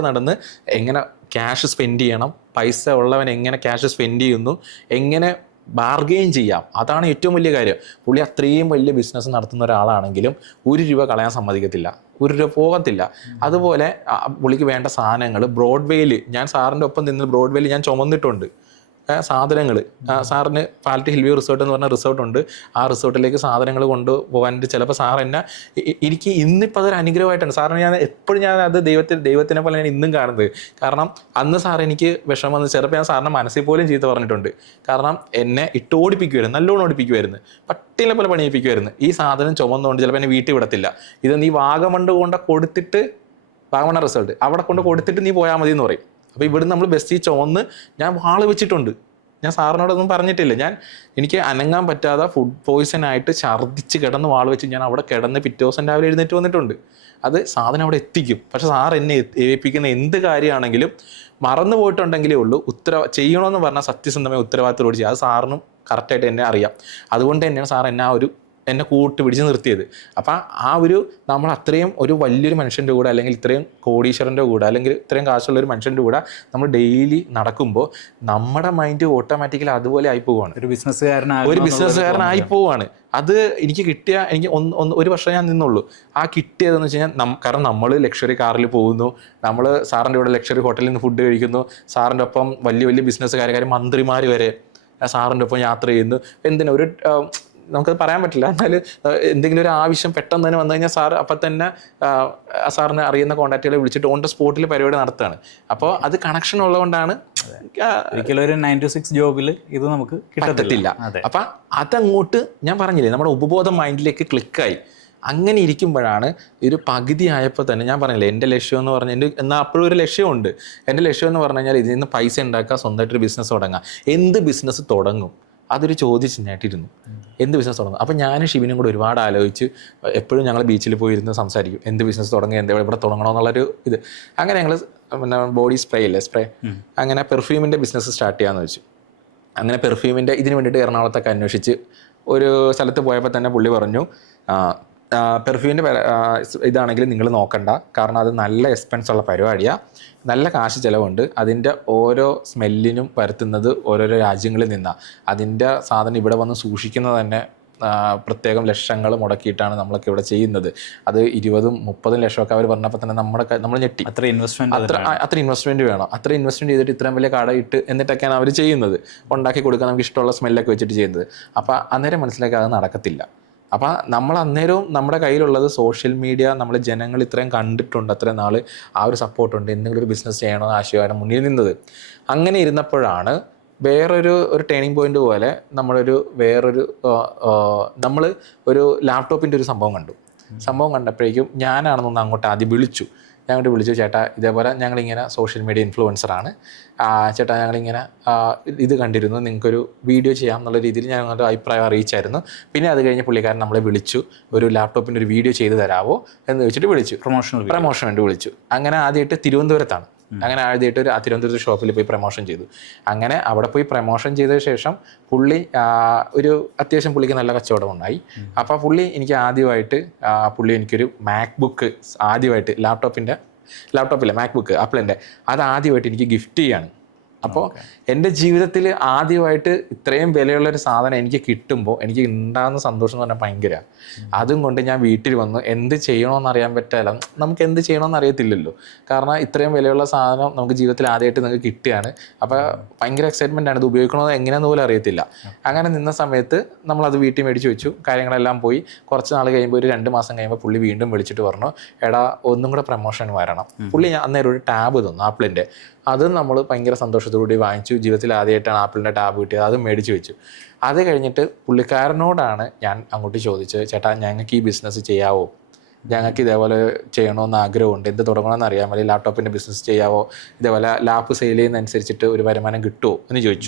നടന്ന് എങ്ങനെ ക്യാഷ് സ്പെൻഡ് ചെയ്യണം, പൈസ ഉള്ളവൻ എങ്ങനെ ക്യാഷ് സ്പെൻഡ് ചെയ്യുന്നു, എങ്ങനെ ബാർഗെയിൻ ചെയ്യാം, അതാണ് ഏറ്റവും വലിയ കാര്യം. പുള്ളി അത്രയും വലിയ ബിസിനസ് നടത്തുന്ന ഒരാളാണെങ്കിലും 1 രൂപ കളയാൻ സമ്മതിക്കത്തില്ല, 1 രൂപ പോകത്തില്ല. അതുപോലെ പുള്ളിക്ക് വേണ്ട സാധനങ്ങൾ ബ്രോഡ്വേയിൽ, ഞാൻ സാറിൻ്റെ ഒപ്പം നിന്ന് ബ്രോഡ്വേയിൽ ഞാൻ ചുമന്നിട്ടുണ്ട് സാധനങ്ങൾ. സാറിന് പാലറ്റ് ഹിൽ വ്യൂ റിസോർട്ട് എന്ന് പറഞ്ഞ റിസോർട്ടുണ്ട്. ആ റിസോർട്ടിലേക്ക് സാധനങ്ങൾ കൊണ്ടുപോകാനായിട്ട് ചിലപ്പോൾ സാർ എന്നെ, എനിക്ക് ഇന്നിപ്പോൾ അതൊരു അനുഗ്രഹമായിട്ടാണ് സാറിന് ഞാൻ അത് ദൈവത്തിനെ പോലെ ഞാൻ ഇന്നും കാണുന്നത്. കാരണം അന്ന് സാർ എനിക്ക് വിഷമം വന്ന് ചിലപ്പോൾ ഞാൻ സാറിൻ്റെ മനസ്സിൽ പോലും ചീത്ത പറഞ്ഞിട്ടുണ്ട്. കാരണം എന്നെ ഓടിപ്പിക്കുമായിരുന്നു, നല്ലോണം ഓടിപ്പിക്കുമായിരുന്നു, പട്ടിനെ പോലെ പണിയിപ്പിക്കുമായിരുന്നു. ഈ സാധനം ചുമന്നുകൊണ്ട് ചിലപ്പോൾ എന്നെ വീട്ടിൽ വിടത്തില്ല. ഇത് നീ വാഗമൺ കൊടുത്തിട്ട്, വാഗമൺ റിസോർട്ട് അവിടെ കൊടുത്തിട്ട് നീ പോയാൽ മതി എന്ന് പറയും. അപ്പോൾ ഇവിടുന്ന് നമ്മൾ ബസ്സിൽ ചുവന്ന് ഞാൻ വാള് വെച്ചിട്ടുണ്ട്. ഞാൻ സാറിനോടൊന്നും പറഞ്ഞിട്ടില്ല. എനിക്ക് അനങ്ങാൻ പറ്റാതെ ഫുഡ് പോയ്സൺ ആയിട്ട് ഛർദ്ദിച്ച് കിടന്ന് വാള് വെച്ച് ഞാൻ അവിടെ കിടന്ന് പിറ്റേ ദിവസം രാവിലെ എഴുന്നേറ്റ് വന്നിട്ടുണ്ട്. അത് സാധനം അവിടെ എത്തിക്കും. പക്ഷെ സാർ എന്നെ ഏൽപ്പിക്കുന്ന എന്ത് കാര്യമാണെങ്കിലും മറന്നു പോയിട്ടുണ്ടെങ്കിലേ ഉള്ളൂ ചെയ്യണമെന്ന് പറഞ്ഞാൽ സത്യസന്ധമായ ഉത്തരവാദിത്തത്തോട് ചെയ്യുക. അത് സാറിനും കറക്റ്റായിട്ട് എന്നെ അറിയാം. അതുകൊണ്ട് തന്നെയാണ് സാർ എന്നെ കൂട്ട് പിടിച്ച് നിർത്തിയത്. അപ്പം നമ്മൾ അത്രയും ഒരു വലിയൊരു മനുഷ്യൻ്റെ കൂടെ, അല്ലെങ്കിൽ ഇത്രയും കോടീശ്വരൻ്റെ കൂടെ, അല്ലെങ്കിൽ ഇത്രയും കാശുള്ളൊരു മനുഷ്യൻ്റെ കൂടെ നമ്മൾ ഡെയിലി നടക്കുമ്പോൾ നമ്മുടെ മൈൻഡ് ഓട്ടോമാറ്റിക്കലി അതുപോലെ ആയി പോവുകയാണ്. ഒരു ബിസിനസ്സുകാരനായി പോവുകയാണ്. അത് എനിക്ക് ഒരു വർഷം ഞാൻ നിന്നുള്ളൂ. ആ കിട്ടിയതെന്ന് വെച്ച് കഴിഞ്ഞാൽ കാരണം നമ്മൾ ലക്ഷറി കാറിൽ പോകുന്നു, നമ്മൾ സാറിൻ്റെ കൂടെ ലക്ഷറി ഹോട്ടലിൽ നിന്ന് ഫുഡ് കഴിക്കുന്നു, സാറിൻ്റെ ഒപ്പം വലിയ വലിയ ബിസിനസ്സുകാർ, മന്ത്രിമാർ വരെ സാറിൻ്റെ ഒപ്പം യാത്ര ചെയ്യുന്നു. എന്തിനാ നമുക്കത് പറയാൻ പറ്റില്ല. എന്നാൽ എന്തെങ്കിലും ഒരു ആവശ്യം പെട്ടെന്ന് തന്നെ വന്നു കഴിഞ്ഞാൽ സാർ അപ്പം തന്നെ സാറിന് അറിയുന്ന കോൺടാക്റ്റുകളെ വിളിച്ചിട്ട് ഓൺ ദ സ്പോട്ടിൽ പരിപാടി നടത്തുകയാണ്. അപ്പോൾ അത് കണക്ഷൻ ഉള്ളതുകൊണ്ടാണ് ഒരിക്കലും ഒരു 9 to 6 ജോബിൽ ഇത് നമുക്ക് കിട്ടത്തില്ല. അപ്പം അതങ്ങോട്ട് ഞാൻ പറഞ്ഞില്ലേ, നമ്മുടെ ഉപബോധ മൈൻഡിലേക്ക് ക്ലിക്കായി. അങ്ങനെ ഇരിക്കുമ്പോഴാണ് ഒരു പകുതി ആയപ്പോൾ തന്നെ ഞാൻ പറഞ്ഞില്ലേ, എൻ്റെ ലക്ഷ്യം എന്ന് പറഞ്ഞാൽ എന്നാൽ അപ്പോഴും ഒരു ലക്ഷ്യമുണ്ട്. എൻ്റെ ലക്ഷ്യം എന്ന് പറഞ്ഞു കഴിഞ്ഞാൽ ഇതിൽ നിന്ന് പൈസ ഉണ്ടാക്കുക, സ്വന്തമായിട്ടൊരു ബിസിനസ് തുടങ്ങുക. എന്ത് ബിസിനസ് തുടങ്ങും, അതൊരു ചോദിച്ചിട്ടായിട്ടിരുന്നു. എന്ത് ബിസിനസ് തുടങ്ങും. അപ്പോൾ ഞാനും ഷിബിനും കൂടെ ഒരുപാട് ആലോചിച്ച് എപ്പോഴും ഞങ്ങൾ ബീച്ചിൽ പോയിരുന്ന് സംസാരിക്കും, എന്ത് ബിസിനസ് തുടങ്ങുക, ഇവിടെ തുടങ്ങണമെന്നുള്ളൊരു ഇത്. അങ്ങനെ ഞങ്ങൾ ബോഡി സ്പ്രേ അങ്ങനെ പെർഫ്യൂമിൻ്റെ ബിസിനസ് സ്റ്റാർട്ട് ചെയ്യാമെന്ന് വെച്ചു. അങ്ങനെ പെർഫ്യൂമിൻ്റെ ഇതിന് വേണ്ടിയിട്ട് എറണാകുളത്തൊക്കെ അന്വേഷിച്ച് ഒരു സ്ഥലത്ത് പോയപ്പോൾ തന്നെ പുള്ളി പറഞ്ഞു, പെർഫ്യൂമിൻ്റെ ഇതാണെങ്കിൽ നിങ്ങൾ നോക്കണ്ട, കാരണം അത് നല്ല എക്സ്പെൻസ് ഉള്ള പരിപാടിയാണ്, നല്ല കാശ് ചിലവുണ്ട്. അതിൻ്റെ ഓരോ സ്മെല്ലിനും വരുത്തുന്നത് ഓരോരോ രാജ്യങ്ങളിൽ നിന്നാണ്. അതിൻ്റെ സാധനം ഇവിടെ വന്ന് സൂക്ഷിക്കുന്നത് തന്നെ പ്രത്യേകം ലക്ഷങ്ങൾ മുടക്കിയിട്ടാണ് നമ്മളൊക്കെ ഇവിടെ ചെയ്യുന്നത്. അത് 20-30 ലക്ഷമൊക്കെ അവർ പറഞ്ഞപ്പോൾ തന്നെ നമ്മൾ ഞെട്ടി. അത്ര ഇൻവെസ്റ്റ്മെൻറ്റ് വേണം. അത്ര ഇൻവെസ്റ്റ്മെൻറ്റ് ചെയ്തിട്ട് ഇത്രയും വലിയ കട എന്നിട്ടൊക്കെയാണ് അവർ ചെയ്യുന്നത്, ഉണ്ടാക്കി കൊടുക്കാൻ നമുക്ക് ഇഷ്ടമുള്ള സ്മെല്ലൊക്കെ വെച്ചിട്ട് ചെയ്യുന്നത്. അപ്പോൾ അന്നേരം മനസ്സിലാക്കി അത് നടക്കത്തില്ല. അപ്പം നമ്മൾ അന്നേരവും നമ്മുടെ കയ്യിലുള്ളത് സോഷ്യൽ മീഡിയ, നമ്മൾ ജനങ്ങൾ ഇത്രയും കണ്ടിട്ടുണ്ട്, അത്രയും നാൾ ആ ഒരു സപ്പോർട്ടുണ്ട്, എന്തെങ്കിലും ഒരു ബിസിനസ് ചെയ്യണമെന്ന് ആശയമാണ് മുന്നിൽ നിന്നത്. അങ്ങനെ ഇരുന്നപ്പോഴാണ് വേറൊരു ടേണിംഗ് പോയിന്റ് പോലെ നമ്മൾ ഒരു ലാപ്ടോപ്പിൻ്റെ ഒരു സംഭവം കണ്ടപ്പോഴേക്കും ഞാനാണെന്നൊന്ന് അങ്ങോട്ട് ആദ്യം വിളിച്ചു. ഞങ്ങോട്ട് വിളിച്ചു, ചേട്ടാ ഇതേപോലെ ഞങ്ങളിങ്ങനെ സോഷ്യൽ മീഡിയ ഇൻഫ്ലുവൻസറാണ്, ചേട്ടാ ഞങ്ങളിങ്ങനെ ഇത് കണ്ടിരുന്നു, നിങ്ങൾക്കൊരു വീഡിയോ ചെയ്യാം എന്നുള്ള രീതിയിൽ ഞങ്ങളുടെ അഭിപ്രായം അറിയിച്ചായിരുന്നു. പിന്നെ അത് കഴിഞ്ഞ് പുള്ളിക്കാരൻ നമ്മളെ വിളിച്ചു, ഒരു ലാപ്ടോപ്പിൻ്റെ ഒരു വീഡിയോ ചെയ്ത് തരാമോ എന്ന് വെച്ചിട്ട് വിളിച്ചു, പ്രൊമോഷൻ വേണ്ടി വിളിച്ചു. അങ്ങനെ ആദ്യമായിട്ട് തിരുവനന്തപുരത്താണ്. അങ്ങനെ ആദ്യമായിട്ട് ഒരു തിരുവനന്തപുരത്ത് ഷോപ്പിൽ പോയി പ്രൊമോഷൻ ചെയ്തു. അങ്ങനെ അവിടെ പോയി പ്രൊമോഷൻ ചെയ്ത ശേഷം പുള്ളി അത്യാവശ്യം പുള്ളിക്ക് നല്ല കച്ചവടം ഉണ്ടായി. അപ്പോൾ എനിക്ക് ആദ്യമായിട്ട് എനിക്കൊരു മാക്ബുക്ക് ആദ്യമായിട്ട് ലാപ്ടോപ്പില്ല മാക്ബുക്ക് ആപ്പിളിൻ്റെ അത് ആദ്യമായിട്ട് എനിക്ക് ഗിഫ്റ്റ് ചെയ്യാണ്. അപ്പോൾ എൻ്റെ ജീവിതത്തിൽ ആദ്യമായിട്ട് ഇത്രയും വിലയുള്ളൊരു സാധനം എനിക്ക് കിട്ടുമ്പോൾ എനിക്ക് ഉണ്ടാകുന്ന സന്തോഷം എന്ന് പറഞ്ഞാൽ ഭയങ്കര. അതും കൊണ്ട് ഞാൻ വീട്ടിൽ വന്നു, എന്ത് ചെയ്യണമെന്ന് അറിയാൻ പറ്റില്ല, നമുക്ക് എന്ത് ചെയ്യണമെന്ന് അറിയത്തില്ലല്ലോ. കാരണം ഇത്രയും വിലയുള്ള സാധനം നമുക്ക് ജീവിതത്തിൽ ആദ്യമായിട്ട് നമുക്ക് കിട്ടുകയാണ്. അപ്പോൾ ഭയങ്കര എക്സൈറ്റ്മെൻ്റ് ആണ്, ഇത് ഉപയോഗിക്കണമെന്ന് എങ്ങനെയാണെന്ന് പോലും അറിയത്തില്ല. അങ്ങനെ നിന്ന സമയത്ത് നമ്മളത് വീട്ടിൽ മേടിച്ച് വെച്ചു, കാര്യങ്ങളെല്ലാം പോയി. കുറച്ച് നാൾ കഴിയുമ്പോൾ ഒരു 2 മാസം കഴിയുമ്പോൾ പുള്ളി വീണ്ടും വിളിച്ചിട്ട് പറഞ്ഞു, എടാ ഒന്നും കൂടെ പ്രൊമോഷൻ വരണം. പുള്ളി അന്നേരം ഒരു ടാബ് തന്നു ആപ്പിളിൻ്റെ. അത് നമ്മൾ ഭയങ്കര സന്തോഷത്തോടുകൂടി വാങ്ങിച്ചു. ജീവിതത്തിൽ ആദ്യമായിട്ടാണ് ആപ്പിളിൻ്റെ ടാബ് കിട്ടിയത്, അത് മേടിച്ച് വെച്ചു. അത് കഴിഞ്ഞിട്ട് പുള്ളിക്കാരനോടാണ് ഞാൻ അങ്ങോട്ട് ചോദിച്ചത്, ചേട്ടാ ഞങ്ങൾക്ക് ഈ ബിസിനസ് ചെയ്യാവോ, ഞങ്ങൾക്ക് ഇതേപോലെ ചെയ്യണമെന്ന് ആഗ്രഹമുണ്ട്, എന്ത് തുടങ്ങണമെന്ന് അറിയാൻ മതി, ലാപ്ടോപ്പിൻ്റെ ബിസിനസ് ചെയ്യാവോ, ഇതേപോലെ ലാപ്പ് സെയിൽ ചെയ്യുന്നതനുസരിച്ചിട്ട് ഒരു വരുമാനം കിട്ടുമോ എന്ന് ചോദിച്ചു.